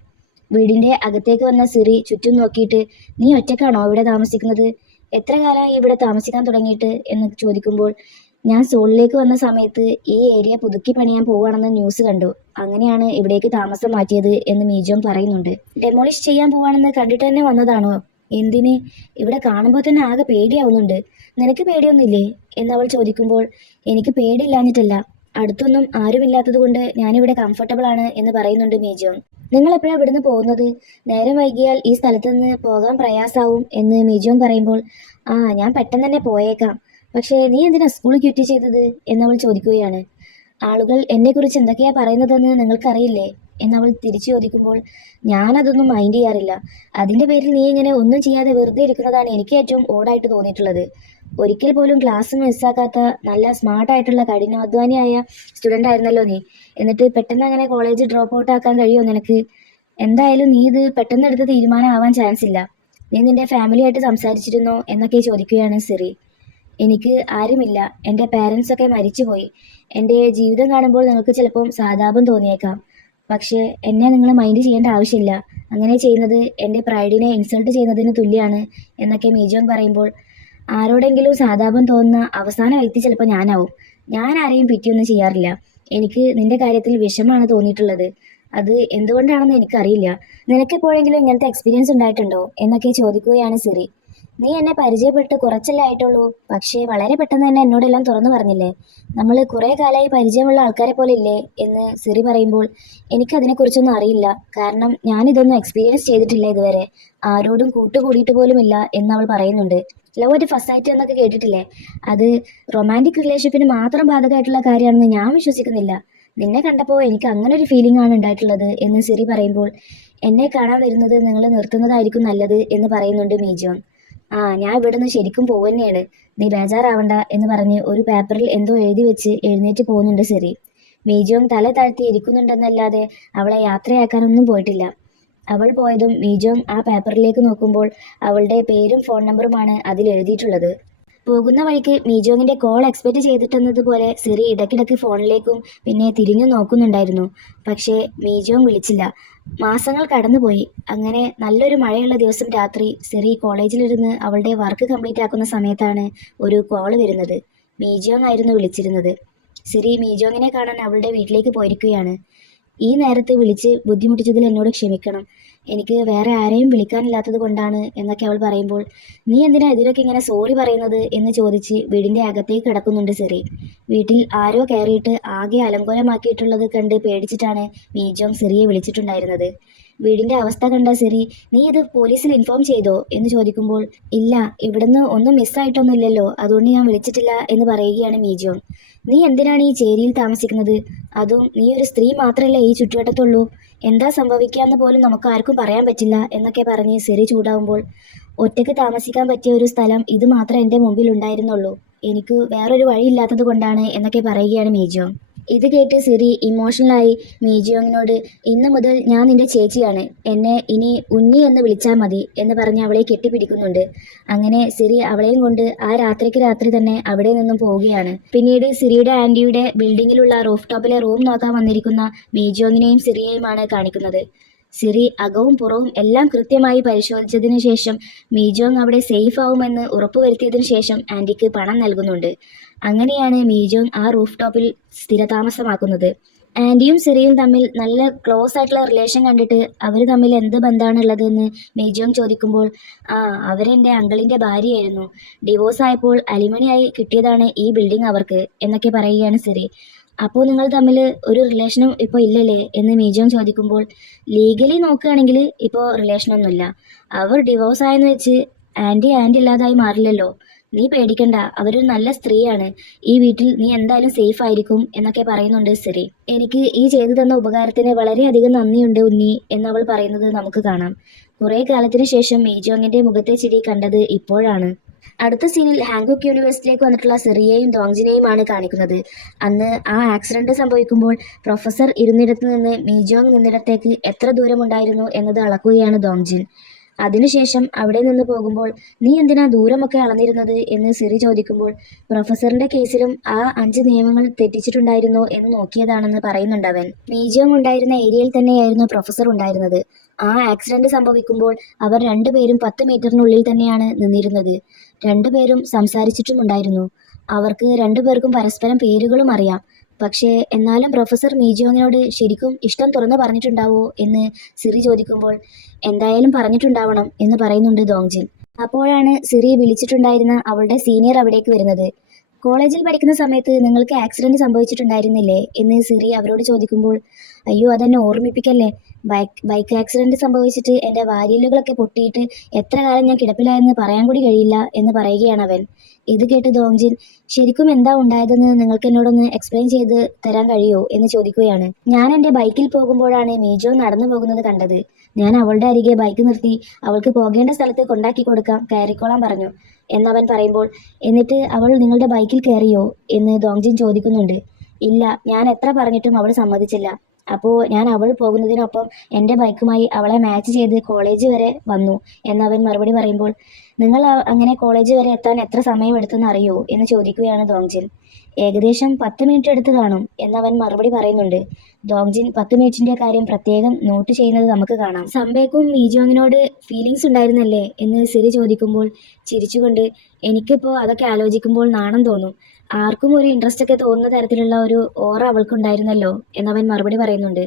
വീടിന്റെ അകത്തേക്ക് വന്ന സിറി ചുറ്റും നോക്കിയിട്ട് നീ ഒറ്റക്കാണോ ഇവിടെ താമസിക്കുന്നത്, എത്ര കാലമായി ഇവിടെ താമസിക്കാൻ തുടങ്ങിയിട്ട് എന്ന് ചോദിക്കുമ്പോൾ ഞാൻ സോളിലേക്ക് വന്ന സമയത്ത് ഈ ഏരിയ പുതുക്കി പണിയാൻ പോവുകയാണെന്ന് ന്യൂസ് കണ്ടു, അങ്ങനെയാണ് ഇവിടേക്ക് താമസം മാറ്റിയത് എന്ന് മീജോങ് പറയുന്നുണ്ട്. ഡെമോളിഷ് ചെയ്യാൻ പോവാണെന്ന് കണ്ടിട്ട് തന്നെ വന്നതാണോ, എന്തിന്, ഇവിടെ കാണുമ്പോൾ തന്നെ ആകെ പേടിയാവുന്നുണ്ട്, നിനക്ക് പേടിയൊന്നുമില്ലേ എന്നവൾ ചോദിക്കുമ്പോൾ എനിക്ക് പേടിയില്ലാഞ്ഞിട്ടല്ല, അടുത്തൊന്നും ആരുമില്ലാത്തത് കൊണ്ട് ഞാനിവിടെ കംഫർട്ടബിൾ ആണ് എന്ന് പറയുന്നുണ്ട് മീജോങ്. നിങ്ങൾ എപ്പോഴാണ് ഇവിടുന്ന് പോകുന്നത്, നേരം വൈകിയാൽ ഈ സ്ഥലത്ത് നിന്ന് പോകാൻ പ്രയാസാവും എന്ന് മീജോങ് പറയുമ്പോൾ ഞാൻ പെട്ടെന്ന് തന്നെ പോയേക്കാം, പക്ഷേ നീ എന്തിനാ സ്കൂൾ ക്വിറ്റ് ചെയ്തത് എന്നവൾ ചോദിക്കുകയാണ്. ആളുകൾ എന്നെക്കുറിച്ച് എന്തൊക്കെയാ പറയുന്നതെന്ന് നിങ്ങൾക്കറിയില്ലേ എന്നവൾ തിരിച്ചു ചോദിക്കുമ്പോൾ ഞാനതൊന്നും മൈൻഡ് ചെയ്യാറില്ല, അതിൻ്റെ പേരിൽ നീ ഇങ്ങനെ ഒന്നും ചെയ്യാതെ വെറുതെ ഇരിക്കുന്നതാണ് എനിക്ക് ഏറ്റവും ഓടായിട്ട് തോന്നിയിട്ടുള്ളത്. ഒരിക്കൽ പോലും ക്ലാസ് മിസ്സാക്കാത്ത നല്ല സ്മാർട്ടായിട്ടുള്ള കഠിനാധ്വാനിയായ സ്റ്റുഡൻ്റ് ആയിരുന്നല്ലോ നീ, എന്നിട്ട് പെട്ടെന്ന് അങ്ങനെ കോളേജ് ഡ്രോപ്പ് ഔട്ട് ആക്കാൻ കഴിയുമോ നിനക്ക്? എന്തായാലും നീ ഇത് പെട്ടെന്ന് എടുത്ത തീരുമാനമാവാൻ ചാൻസ് ഇല്ല, നീ നിൻ്റെ ഫാമിലിയായിട്ട് സംസാരിച്ചിരുന്നോ എന്നൊക്കെ ചോദിക്കുകയാണ് സിറി. എനിക്ക് ആരുമില്ല, എൻ്റെ പാരൻസൊക്കെ മരിച്ചുപോയി, എൻ്റെ ജീവിതം കാണുമ്പോൾ നിങ്ങൾക്ക് ചിലപ്പം സഹതാപം തോന്നിയേക്കാം, പക്ഷേ എന്നെ നിങ്ങൾ മൈൻഡ് ചെയ്യേണ്ട ആവശ്യമില്ല, അങ്ങനെ ചെയ്യുന്നത് എൻ്റെ പ്രൈഡിനെ ഇൻസൾട്ട് ചെയ്യുന്നതിന് തുല്യമാണ് എന്നൊക്കെ മീജോങ് പറയുമ്പോൾ ആരോടെങ്കിലും സഹതാപം തോന്നുന്ന അവസാന വ്യക്തി ചിലപ്പോൾ ഞാനാവും, ഞാൻ ആരെയും പിറ്റിയൊന്നും ചെയ്യാറില്ല, എനിക്ക് നിന്റെ കാര്യത്തിൽ വിഷമമാണ് തോന്നിയിട്ടുള്ളത്, അത് എന്തുകൊണ്ടാണെന്ന് എനിക്കറിയില്ല, നിനക്കെപ്പോഴെങ്കിലും ഇങ്ങനത്തെ എക്സ്പീരിയൻസ് ഉണ്ടായിട്ടുണ്ടോ എന്നൊക്കെ ചോദിക്കുകയാണ് സിറി. നീ എന്നെ പരിചയപ്പെട്ട് കുറച്ചല്ലേ ആയിട്ടുള്ളൂ, പക്ഷേ വളരെ പെട്ടെന്ന് തന്നെ എന്നോടെല്ലാം തുറന്നു പറഞ്ഞില്ലേ, നമ്മൾ കുറേ കാലമായി പരിചയമുള്ള ആൾക്കാരെ പോലെ ഇല്ലേ എന്ന് സിറി പറയുമ്പോൾ എനിക്കതിനെക്കുറിച്ചൊന്നും അറിയില്ല, കാരണം ഞാനിതൊന്നും എക്സ്പീരിയൻസ് ചെയ്തിട്ടില്ല ഇതുവരെ, ആരോടും കൂട്ടുകൂടിയിട്ട് പോലുമില്ല എന്നവൾ പറയുന്നുണ്ട്. ലവ് അറ്റ് ഫസ്റ്റ് സൈറ്റ് എന്നൊക്കെ കേട്ടിട്ടില്ലേ, അത് റൊമാൻറ്റിക് റിലേഷൻഷിപ്പിന് മാത്രം ബാധകമായിട്ടുള്ള കാര്യമാണെന്ന് ഞാൻ വിശ്വസിക്കുന്നില്ല, നിന്നെ കണ്ടപ്പോൾ എനിക്ക് അങ്ങനെ ഒരു ഫീലിംഗ് ആണ് ഉണ്ടായിട്ടുള്ളത് എന്ന് സിറി പറയുമ്പോൾ എന്നെ കാണാൻ വരുന്നത് നിങ്ങൾ നിർത്തുന്നതായിരിക്കും നല്ലത് എന്ന് പറയുന്നുണ്ട് മീജോങ്. ഞാൻ ഇവിടുന്ന് ശരിക്കും പോവുകയാണ്, നീ ബേജാറാവണ്ട എന്ന് പറഞ്ഞ് ഒരു പേപ്പറിൽ എന്തോ എഴുതി വെച്ച് എഴുന്നേറ്റ് പോകുന്നുണ്ട് സിറി. മീജോങ് തല താഴ്ത്തി ഇരിക്കുന്നുണ്ടെന്നല്ലാതെ അവളെ യാത്രയാക്കാനൊന്നും പോയിട്ടില്ല. അവൾ പോയതും മീജോങ് ആ പേപ്പറിലേക്ക് നോക്കുമ്പോൾ അവളുടെ പേരും ഫോൺ നമ്പറുമാണ് അതിൽ എഴുതിയിട്ടുള്ളത്. പോകുന്ന വഴിക്ക് മീജോങ്ങിന്റെ കോൾ എക്സ്പെക്ട് ചെയ്തിട്ടെന്നതുപോലെ സിറി ഇടയ്ക്കിടയ്ക്ക് ഫോണിലേക്കും പിന്നെ തിരിഞ്ഞു നോക്കുന്നുണ്ടായിരുന്നു. പക്ഷേ മീജോങ് വിളിച്ചില്ല. മാസങ്ങൾ കടന്നുപോയി. അങ്ങനെ നല്ലൊരു മഴയുള്ള ദിവസം രാത്രി സിറി കോളേജിലിരുന്ന് അവളുടെ വർക്ക് കംപ്ലീറ്റ് ആക്കുന്ന സമയത്താണ് ഒരു കോൾ വരുന്നത്. മീജോങ് ആയിരുന്നു വിളിച്ചിരുന്നത്. സിറി മീജോങ്ങിനെ കാണാൻ അവളുടെ വീട്ടിലേക്ക് പോയിരിക്കുകയാണ്. ഈ നേരത്ത് വിളിച്ച് ബുദ്ധിമുട്ടിച്ചതിൽ എന്നോട് ക്ഷമിക്കണം. എനിക്ക് വേറെ ആരെയും വിളിക്കാനില്ലാത്തത് കൊണ്ടാണ് എന്നൊക്കെ അവൾ പറയുമ്പോൾ, നീ എന്തിനാ ഇതിലൊക്കെ ഇങ്ങനെ സോറി പറയുന്നത് എന്ന് ചോദിച്ച് വീടിൻ്റെ അകത്തേക്ക് കിടക്കുന്നുണ്ട് സിറി. വീട്ടിൽ ആരോ കയറിയിട്ട് ആകെ അലങ്കോലമാക്കിയിട്ടുള്ളത് കണ്ട് പേടിച്ചിട്ടാണ് മീജോങ് സിറിയെ വിളിച്ചിട്ടുണ്ടായിരുന്നത്. വീടിൻ്റെ അവസ്ഥ കണ്ട സിറി, നീ ഇത് പോലീസിൽ ഇൻഫോം ചെയ്തോ എന്ന് ചോദിക്കുമ്പോൾ, ഇല്ല, ഇവിടുന്ന് ഒന്നും മിസ്സായിട്ടൊന്നുമില്ലല്ലോ, അതുകൊണ്ട് ഞാൻ വിളിച്ചിട്ടില്ല എന്ന് പറയുകയാണ് മീജോങ്. നീ എന്തിനാണ് ഈ ചേരിയിൽ താമസിക്കുന്നത്? അതും നീ ഒരു സ്ത്രീ മാത്രമല്ലേ ഈ ചുറ്റുവട്ടത്തുള്ളൂ. എന്താ സംഭവിക്കാന്ന് പോലും നമുക്ക് ആർക്കും പറയാൻ പറ്റില്ല എന്നൊക്കെ പറഞ്ഞ് സിറി ചൂടാവുമ്പോൾ, ഒറ്റയ്ക്ക് താമസിക്കാൻ പറ്റിയ ഒരു സ്ഥലം ഇത് മാത്രമേ എൻ്റെ മുമ്പിൽ ഉണ്ടായിരുന്നുള്ളൂ. എനിക്ക് വേറൊരു വഴിയില്ലാത്തത് കൊണ്ടാണ് എന്നൊക്കെ പറയുകയാണ് മീജോങ്. ഇത് കേട്ട് സിറി ഇമോഷണലായി മീജിയോങ്ങിനോട്, ഇന്ന് മുതൽ ഞാൻ നിന്റെ ചേച്ചിയാണ്, എന്നെ ഇനി ഉണ്ണി എന്ന് വിളിച്ചാൽ മതി എന്ന് പറഞ്ഞ് അവളെ കെട്ടിപ്പിടിക്കുന്നുണ്ട്. അങ്ങനെ സിറി അവളെയും കൊണ്ട് ആ രാത്രിക്ക് രാത്രി തന്നെ അവിടെ നിന്നും പോവുകയാണ്. പിന്നീട് സിറിയുടെ ആൻറ്റിയുടെ ബിൽഡിങ്ങിലുള്ള റൂഫ് ടോപ്പിലെ റൂം നോക്കാൻ വന്നിരിക്കുന്ന മീജിയോങ്ങിനെയും സിറിയെയുമാണ് കാണിക്കുന്നത്. സിറി അകവും പുറവും എല്ലാം കൃത്യമായി പരിശോധിച്ചതിനു ശേഷം മീജോങ് അവിടെ സേഫ് ആവുമെന്ന് ഉറപ്പുവരുത്തിയതിനു ശേഷം ആൻറ്റിക്ക് പണം നൽകുന്നുണ്ട്. അങ്ങനെയാണ് മീജോങ് ആ റൂഫ് ടോപ്പിൽ സ്ഥിരതാമസമാക്കുന്നത്. ആൻറ്റിയും സിറിയും തമ്മിൽ നല്ല ക്ലോസ് ആയിട്ടുള്ള റിലേഷൻ കണ്ടിട്ട് അവർ തമ്മിൽ എന്ത് ബന്ധമാണുള്ളതെന്ന് മീജോങ് ചോദിക്കുമ്പോൾ, അവരെൻ്റെ അങ്കിളിൻ്റെ ഭാര്യയായിരുന്നു, ഡിവോഴ്സ് ആയപ്പോൾ അലിമണിയായി കിട്ടിയതാണ് ഈ ബിൽഡിംഗ് അവർക്ക് എന്നൊക്കെ പറയുകയാണ് സിറി. അപ്പോൾ നിങ്ങൾ തമ്മിൽ ഒരു റിലേഷനും ഇപ്പോൾ ഇല്ലല്ലേ എന്ന് മീജോങ് ചോദിക്കുമ്പോൾ, ലീഗലി നോക്കുകയാണെങ്കിൽ ഇപ്പോൾ റിലേഷനൊന്നുമില്ല. അവർ ഡിവോഴ്സ് ആയെന്ന് വെച്ച് ആൻറ്റി ഇല്ലാതായി മാറില്ലല്ലോ. നീ പേടിക്കണ്ട, അവരൊരു നല്ല സ്ത്രീയാണ്. ഈ വീട്ടിൽ നീ എന്തായാലും സേഫ് ആയിരിക്കും എന്നൊക്കെ പറയുന്നുണ്ട് സിറി. എനിക്ക് ഈ ചെയ്തു തന്ന ഉപകാരത്തിന് വളരെയധികം നന്ദിയുണ്ട് ഉണ്ണി എന്നവൾ പറയുന്നത് നമുക്ക് കാണാം. കുറേ കാലത്തിന് ശേഷം മീജോങ്ങിന്റെ മുഖത്തെ ചിരി കണ്ടത് ഇപ്പോഴാണ്. അടുത്ത സീനിൽ ഹാങ്കോക്ക് യൂണിവേഴ്സിറ്റിയിലേക്ക് വന്നിട്ടുള്ള സിറിയെയും ഡോങ്ജിനെയുമാണ് കാണിക്കുന്നത്. അന്ന് ആ ആക്സിഡന്റ് സംഭവിക്കുമ്പോൾ പ്രൊഫസർ ഇരുന്നിടത്ത് നിന്ന് മീജോങ് നിന്നിടത്തേക്ക് എത്ര ദൂരമുണ്ടായിരുന്നു എന്നത് അളക്കുകയാണ് ഡോങ്ജിൻ. അതിനുശേഷം അവിടെ നിന്ന് പോകുമ്പോൾ, നീ എന്തിനാ ദൂരമൊക്കെ അളന്നിരുന്നത് എന്ന് സിറി ചോദിക്കുമ്പോൾ, പ്രൊഫസറിന്റെ കേസിലും ആ 5 നിയമങ്ങൾ തെറ്റിച്ചിട്ടുണ്ടായിരുന്നോ എന്ന് നോക്കിയതാണെന്ന് പറയുന്നുണ്ടവൻ. മീജോങ് ഉണ്ടായിരുന്ന ഏരിയയിൽ തന്നെയായിരുന്നു പ്രൊഫസർ ഉണ്ടായിരുന്നത്. ആ ആക്സിഡന്റ് സംഭവിക്കുമ്പോൾ അവർ രണ്ടുപേരും 10 മീറ്ററിനുള്ളിൽ തന്നെയാണ് നിന്നിരുന്നത്. രണ്ടുപേരും സംസാരിച്ചിട്ടുമുണ്ടായിരുന്നു. അവർക്ക് രണ്ടുപേർക്കും പരസ്പരം പേരുകളും അറിയാം. പക്ഷേ എന്നാലും പ്രൊഫസർ മീജോങ്ങിനോട് ശരിക്കും ഇഷ്ടം തുറന്നു പറഞ്ഞിട്ടുണ്ടാവോ എന്ന് സിറി ചോദിക്കുമ്പോൾ, എന്തായാലും പറഞ്ഞിട്ടുണ്ടാവണം എന്ന് പറയുന്നുണ്ട് ദോങ്ജിൻ. അപ്പോഴാണ് സിറി വിളിച്ചിട്ടുണ്ടായിരുന്ന അവളുടെ സീനിയർ അവിടേക്ക് വരുന്നത്. കോളേജിൽ പഠിക്കുന്ന സമയത്ത് നിങ്ങൾക്ക് ആക്സിഡന്റ് സംഭവിച്ചിട്ടുണ്ടായിരുന്നില്ലേ എന്ന് സിറി അവരോട് ചോദിക്കുമ്പോൾ, അയ്യോ അതെന്നെ ഓർമ്മിപ്പിക്കല്ലേ, ബൈക്ക് ആക്സിഡന്റ് സംഭവിച്ചിട്ട് എൻ്റെ വാരിയലുകളൊക്കെ പൊട്ടിയിട്ട് എത്ര കാലം ഞാൻ കിടപ്പിലായെന്ന് പറയാൻ കൂടി കഴിയില്ല എന്ന് പറയുകയാണ് അവൻ. ഇത് കേട്ട് ദോങ്ജിൻ, ശരിക്കും എന്താ ഉണ്ടായതെന്ന് നിങ്ങൾക്ക് എന്നോടൊന്ന് എക്സ്പ്ലെയിൻ ചെയ്ത് തരാൻ കഴിയുമോ എന്ന് ചോദിക്കുകയാണ്. ഞാൻ എൻ്റെ ബൈക്കിൽ പോകുമ്പോഴാണ് മീജോ നടന്നു പോകുന്നത് കണ്ടത്. ഞാൻ അവളുടെ അരികെ ബൈക്ക് നിർത്തി അവൾക്ക് പോകേണ്ട സ്ഥലത്ത് കൊണ്ടാക്കി കൊടുക്കാം, കയറിക്കോളാൻ പറഞ്ഞു എന്നവൻ പറയുമ്പോൾ, എന്നിട്ട് അവൾ നിങ്ങളുടെ ബൈക്കിൽ കയറിയോ എന്ന് ദോങ്ജിൻ ചോദിക്കുന്നുണ്ട്. ഇല്ല, ഞാൻ എത്ര പറഞ്ഞിട്ടും അവൾ സമ്മതിച്ചില്ല. അപ്പോൾ ഞാൻ അവൾ പോകുന്നതിനൊപ്പം എൻ്റെ ബൈക്കുമായി അവളെ മാച്ച് ചെയ്ത് കോളേജ് വരെ വന്നു എന്നവൻ മറുപടി പറയുമ്പോൾ, നിങ്ങൾ അങ്ങനെ കോളേജ് വരെ എത്താൻ എത്ര സമയമെടുത്തെന്ന് അറിയോ എന്ന് ചോദിക്കുകയാണ് ദോങ്ജിൻ. ഏകദേശം 10 മിനിറ്റ് എടുത്ത് കാണും എന്നവൻ മറുപടി പറയുന്നുണ്ട്. ദോങ്ജിൻ 10 മിനിറ്റിന്റെ കാര്യം പ്രത്യേകം നോട്ട് ചെയ്യുന്നത് നമുക്ക് കാണാം. സംബേക്കും മീജോങ്ങിനോട് ഫീലിങ്സ് ഉണ്ടായിരുന്നല്ലേ എന്ന് സിറി ചോദിക്കുമ്പോൾ ചിരിച്ചുകൊണ്ട്, എനിക്കിപ്പോൾ അതൊക്കെ ആലോചിക്കുമ്പോൾ നാണം തോന്നും. ആർക്കും ഒരു ഇൻട്രസ്റ്റ് ഒക്കെ തോന്നുന്ന തരത്തിലുള്ള ഒരു ഓറ അവൾക്കുണ്ടായിരുന്നല്ലോ എന്നവൻ മറുപടി പറയുന്നുണ്ട്.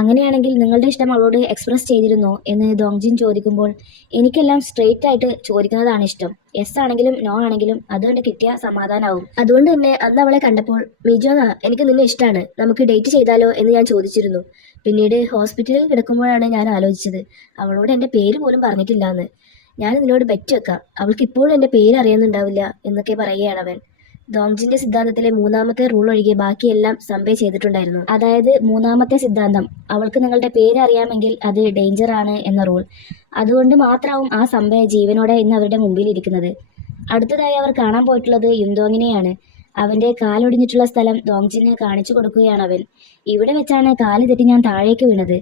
അങ്ങനെയാണെങ്കിൽ നിങ്ങളുടെ ഇഷ്ടം അവളോട് എക്സ്പ്രസ് ചെയ്തിരുന്നോ എന്ന് ദോങ്ജിൻ ചോദിക്കുമ്പോൾ, എനിക്കെല്ലാം സ്ട്രെയിറ്റ് ആയിട്ട് ചോദിക്കുന്നതാണ് ഇഷ്ടം. യെസ് ആണെങ്കിലും നോ ആണെങ്കിലും അതുകൊണ്ട് കിട്ടിയ സമാധാനാവും. അതുകൊണ്ട് തന്നെ അന്ന് അവളെ കണ്ടപ്പോൾ, മിജോങ് എനിക്ക് നിന്നെ ഇഷ്ടമാണ്, നമുക്ക് ഡേറ്റ് ചെയ്താലോ എന്ന് ഞാൻ ചോദിച്ചിരുന്നു. പിന്നീട് ഹോസ്പിറ്റലിൽ കിടക്കുമ്പോഴാണ് ഞാൻ ആലോചിച്ചത്, അവളോട് എൻ്റെ പേര് പോലും പറഞ്ഞിട്ടില്ല എന്ന്. ഞാൻ നിന്നോട് ബെറ്റ് വെക്കാം, അവൾക്ക് ഇപ്പോഴും എൻ്റെ പേര് അറിയുന്നുണ്ടാവില്ല എന്നൊക്കെ പറയുകയാണ് അവൻ. ദോങ്ജിന്റെ സിദ്ധാന്തത്തിലെ 3ാമത്തെ റൂൾ ഒഴികെ ബാക്കിയെല്ലാം സംബേ ചെയ്തിട്ടുണ്ടായിരുന്നു. അതായത് 3ാമത്തെ സിദ്ധാന്തം, അവൾക്ക് നിങ്ങളുടെ പേര് അറിയാമെങ്കിൽ അത് ഡേഞ്ചർ ആണ് എന്ന റൂൾ. അതുകൊണ്ട് മാത്രമാവും ആ സംബേ ജീവനോടെ ഇന്ന് അവരുടെ മുമ്പിൽ ഇരിക്കുന്നത്. അടുത്തതായി അവർ കാണാൻ പോയിട്ടുള്ളത് യുന്തോങ്ങിനെയാണ്. അവന്റെ കാലൊടിഞ്ഞിട്ടുള്ള സ്ഥലം ഡോങ്ജിന് കാണിച്ചു കൊടുക്കുകയാണ് അവൻ. ഇവിടെ വെച്ചാണ് കാല് തെറ്റി ഞാൻ താഴേക്ക് വീണത്.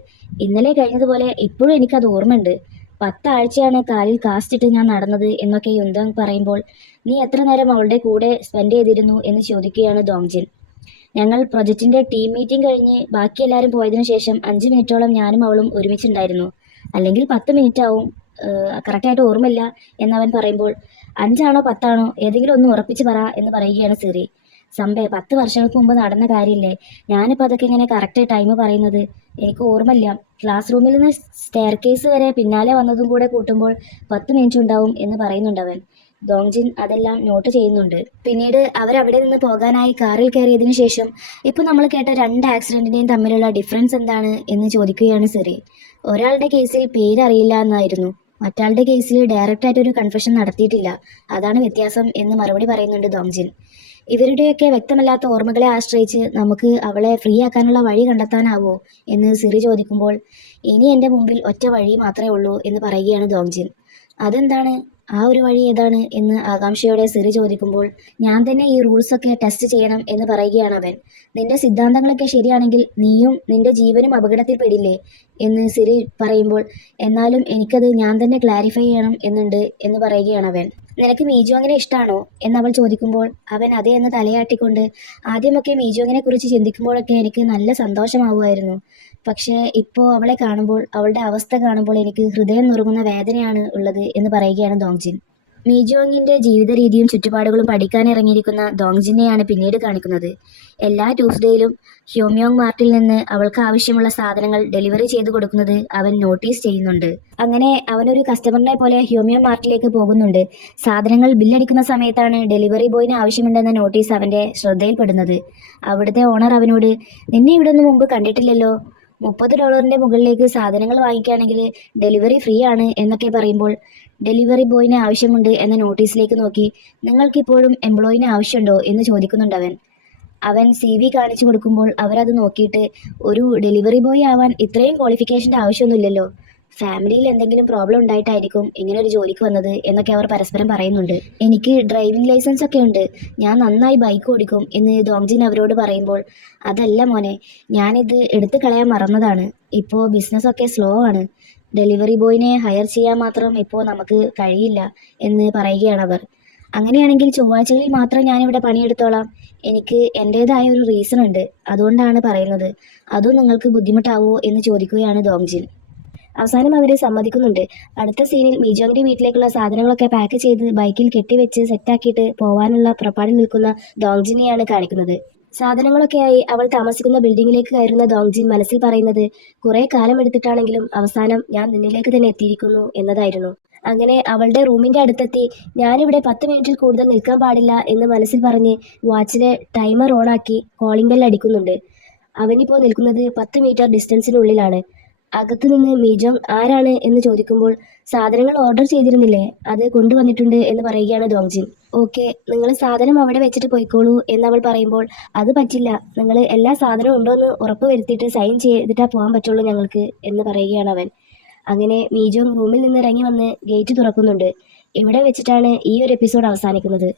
ഇന്നലെ കഴിഞ്ഞതുപോലെ ഇപ്പോഴും എനിക്കത് ഓർമ്മയുണ്ട്. 10 ആഴ്ചയാണ് കാലിൽ കാസ്റ്റിട്ട് ഞാൻ നടന്നത് എന്നൊക്കെ യുന്തോങ് പറയുമ്പോൾ, നീ എത്ര നേരം അവളുടെ കൂടെ സ്പെൻഡ് ചെയ്തിരുന്നു എന്ന് ചോദിക്കുകയാണ് ഡോങ്ജിൻ. ഞങ്ങൾ പ്രൊജക്റ്റിന്റെ ടീം മീറ്റിംഗ് കഴിഞ്ഞ് ബാക്കി എല്ലാവരും പോയതിനു ശേഷം 5 മിനിറ്റോളം ഞാനും അവളും ഒരുമിച്ചുണ്ടായിരുന്നു. അല്ലെങ്കിൽ 10 മിനിറ്റ് ആവും, കറക്റ്റായിട്ട് ഓർമ്മയില്ല എന്നവൻ പറയുമ്പോൾ, 5 ആണോ 10 ആണോ ഏതെങ്കിലും ഒന്ന് ഉറപ്പിച്ച് പറ എന്ന് പറയുകയാണ് സിറി. സംഭേ 10 വർഷങ്ങൾക്ക് മുമ്പ് നടന്ന കാര്യമില്ലേ, ഞാനിപ്പോൾ അതൊക്കെ ഇങ്ങനെ കറക്റ്റ് ടൈം പറയുന്നത്, എനിക്ക് ഓർമ്മയില്ല. ക്ലാസ് റൂമിൽ നിന്ന് സ്റ്റെയർ കേസ് വരെ പിന്നാലെ വന്നതും കൂടെ കൂട്ടുമ്പോൾ 10 മിനിറ്റ് ഉണ്ടാവും എന്ന് പറയുന്നുണ്ടവൻ. ഡോങ്ജിൻ അതെല്ലാം നോട്ട് ചെയ്യുന്നുണ്ട്. പിന്നീട് അവരവിടെ നിന്ന് പോകാനായി കാറിൽ കയറിയതിനു ശേഷം ഇപ്പോൾ നമ്മൾ കേട്ട 2 ആക്സിഡന്റിനെയും തമ്മിലുള്ള ഡിഫറൻസ് എന്താണ് എന്ന് ചോദിക്കുകയാണ് സിറി. ഒരാളുടെ കേസിൽ പേരറിയില്ല എന്നായിരുന്നു, മറ്റാളുടെ കേസിൽ ഡയറക്റ്റായിട്ടൊരു കൺഫെഷൻ നടത്തിയിട്ടില്ല, അതാണ് വ്യത്യാസം എന്ന് മറുപടി പറയുന്നുണ്ട് ഡോങ്ജിൻ. ഇവരുടെയൊക്കെ വ്യക്തമല്ലാത്ത ഓർമ്മകളെ ആശ്രയിച്ച് നമുക്ക് അവളെ ഫ്രീ ആക്കാനുള്ള വഴി കണ്ടെത്താനാവോ എന്ന് സിറി ചോദിക്കുമ്പോൾ, ഇനി എൻ്റെ മുമ്പിൽ ഒറ്റ വഴി മാത്രമേ ഉള്ളൂ എന്ന് പറയുകയാണ് ഡോങ്ജിൻ. അതെന്താണ്, ആ ഒരു വഴി ഏതാണ് എന്ന് ആകാംക്ഷയോടെ സിറി ചോദിക്കുമ്പോൾ, ഞാൻ തന്നെ ഈ റൂൾസൊക്കെ ടെസ്റ്റ് ചെയ്യണം എന്ന് പറയുകയാണ് അവൻ. നിന്റെ സിദ്ധാന്തങ്ങളൊക്കെ ശരിയാണെങ്കിൽ നീയും നിന്റെ ജീവനും അപകടത്തിൽ പെടില്ലേ എന്ന് സിറി പറയുമ്പോൾ, എന്നാലും എനിക്കത് ഞാൻ തന്നെ ക്ലാരിഫൈ ചെയ്യണം എന്നുണ്ട് എന്ന് പറയുകയാണ് അവൻ. നിനക്ക് മീജോങ്ങിനെ ഇഷ്ടമാണോ എന്നവൾ ചോദിക്കുമ്പോൾ അവൻ അതെ എന്ന് തലയാട്ടിക്കൊണ്ട്, ആദ്യമൊക്കെ മീജോങ്ങിനെ കുറിച്ച് ചിന്തിക്കുമ്പോഴൊക്കെ എനിക്ക് നല്ല സന്തോഷമാവുമായിരുന്നു. പക്ഷേ ഇപ്പോൾ അവളെ കാണുമ്പോൾ, അവളുടെ അവസ്ഥ കാണുമ്പോൾ എനിക്ക് ഹൃദയം നുറുങ്ങുന്ന വേദനയാണ് ഉള്ളത് എന്ന് പറയുകയാണ് ഡോങ്ജിൻ. മീജോങ്ങിന്റെ ജീവിത രീതിയും ചുറ്റുപാടുകളും പഠിക്കാനിറങ്ങിയിരിക്കുന്ന ഡോങ്ജിനെയാണ് പിന്നീട് കാണിക്കുന്നത്. എല്ലാ ട്യൂസ്ഡേയിലും ഹ്യോമ്യോങ് മാർട്ടിൽ നിന്ന് അവൾക്ക് ആവശ്യമുള്ള സാധനങ്ങൾ ഡെലിവറി ചെയ്തു കൊടുക്കുന്നത് അവൻ നോട്ടീസ് ചെയ്യുന്നുണ്ട്. അങ്ങനെ അവനൊരു കസ്റ്റമറിനെ പോലെ ഹ്യോമ്യോങ് മാർട്ടിലേക്ക് പോകുന്നുണ്ട്. സാധനങ്ങൾ ബില്ലടിക്കുന്ന സമയത്താണ് ഡെലിവറി ബോയിന് ആവശ്യമുണ്ടെന്ന നോട്ടീസ് അവന്റെ ശ്രദ്ധയിൽപ്പെടുന്നത്. അവിടുത്തെ ഓണർ അവനോട്, നിന്നെ ഇവിടെ ഒന്നും മുമ്പ് കണ്ടിട്ടില്ലല്ലോ, $30 മുകളിലേക്ക് സാധനങ്ങൾ വാങ്ങിക്കുകയാണെങ്കിൽ ഡെലിവറി ഫ്രീ ആണ് എന്നൊക്കെ പറയുമ്പോൾ, ഡെലിവറി ബോയിനെ ആവശ്യമുണ്ട് എന്ന നോട്ടീസിലേക്ക് നോക്കി, നിങ്ങൾക്കിപ്പോഴും എംപ്ലോയിനെ ആവശ്യമുണ്ടോ എന്ന് ചോദിക്കുന്നുണ്ടവൻ. അവൻ CV കാണിച്ചു കൊടുക്കുമ്പോൾ അവരത് നോക്കിയിട്ട്, ഒരു ഡെലിവറി ബോയ് ആവാൻ ഇത്രയും ക്വാളിഫിക്കേഷൻ്റെ ആവശ്യമൊന്നുമില്ലല്ലോ, ഫാമിലിയിൽ എന്തെങ്കിലും പ്രോബ്ലം ഉണ്ടായിട്ടായിരിക്കും ഇങ്ങനെ ഒരു ജോലിക്ക് വന്നത് എന്നൊക്കെ അവർ പരസ്പരം പറയുന്നുണ്ട്. എനിക്ക് ഡ്രൈവിംഗ് ലൈസൻസ് ഒക്കെ ഉണ്ട്, ഞാൻ നന്നായി ബൈക്ക് ഓടിക്കും എന്ന് ഡോങ്ജിൻ അവരോട് പറയുമ്പോൾ, അതല്ല മോനെ, ഞാനിത് എടുത്തു കളയാൻ മറന്നതാണ്, ഇപ്പോൾ ബിസിനസ്സൊക്കെ സ്ലോ ആണ്, ഡെലിവറി ബോയിനെ ഹയർ ചെയ്യാൻ മാത്രം ഇപ്പോൾ നമുക്ക് കഴിയില്ല എന്ന് പറയുകയാണ് അവർ. അങ്ങനെയാണെങ്കിൽ ചൊവ്വാഴ്ചകളിൽ മാത്രം ഞാനിവിടെ പണിയെടുത്തോളാം, എനിക്ക് എൻ്റേതായ ഒരു റീസൺ ഉണ്ട്, അതുകൊണ്ടാണ് പറയുന്നത്, അതും നിങ്ങൾക്ക് ബുദ്ധിമുട്ടാവോ എന്ന് ചോദിക്കുകയാണ് ഡോങ്ജിൻ. അവസാനം അവർ സമ്മതിക്കുന്നുണ്ട്. അടുത്ത സീനിൽ മീജോങ്ങിന്റെ വീട്ടിലേക്കുള്ള സാധനങ്ങളൊക്കെ പാക്ക് ചെയ്ത് ബൈക്കിൽ കെട്ടിവെച്ച് സെറ്റാക്കിയിട്ട് പോവാനുള്ള പുറപ്പാടിൽ നിൽക്കുന്ന ഡോങ്ജിനെയാണ് കാണിക്കുന്നത്. സാധനങ്ങളൊക്കെയായി അവൾ താമസിക്കുന്ന ബിൽഡിങ്ങിലേക്ക് കയറുന്ന ഡോങ്ജിൻ മനസ്സിൽ പറയുന്നത്, കുറെ കാലം എടുത്തിട്ടാണെങ്കിലും അവസാനം ഞാൻ നിന്നിലേക്ക് തന്നെ എത്തിയിരിക്കുന്നു എന്നതായിരുന്നു. അങ്ങനെ അവളുടെ റൂമിന്റെ അടുത്തെത്തി, ഞാനിവിടെ 10 മിനിറ്റിൽ കൂടുതൽ നിൽക്കാൻ പാടില്ല എന്ന് മനസ്സിൽ പറഞ്ഞ് വാച്ചിലെ ടൈമർ ഓണാക്കി കോളിംഗ് ബെൽ അടിക്കുന്നുണ്ട്. അവനിപ്പോൾ നിൽക്കുന്നത് 10 മീറ്റർ ഡിസ്റ്റൻസിനുള്ളിലാണ്. അകത്തു നിന്ന് മീജോങ് ആരാണ് എന്ന് ചോദിക്കുമ്പോൾ, സാധനങ്ങൾ ഓർഡർ ചെയ്തിരുന്നില്ലേ, അത് കൊണ്ടുവന്നിട്ടുണ്ട് എന്ന് പറയുകയാണ് ഡോങ്ജിൻ. ഓക്കെ, നിങ്ങൾ സാധനം അവിടെ വെച്ചിട്ട് പോയിക്കോളൂ എന്നവൾ പറയുമ്പോൾ, അത് പറ്റില്ല, നിങ്ങൾ എല്ലാ സാധനവും ഉണ്ടോയെന്ന് ഉറപ്പ് വരുത്തിയിട്ട് സൈൻ ചെയ്തിട്ടാ പോകാൻ പറ്റുള്ളൂ ഞങ്ങൾക്ക് എന്ന് പറയുകയാണ് അവൻ. അങ്ങനെ മീജോങ് റൂമിൽ നിന്ന് ഇറങ്ങി വന്ന് ഗേറ്റ് തുറക്കുന്നുണ്ട്. ഇവിടെ വെച്ചിട്ടാണ് ഈ ഒരു എപ്പിസോഡ് അവസാനിക്കുന്നത്.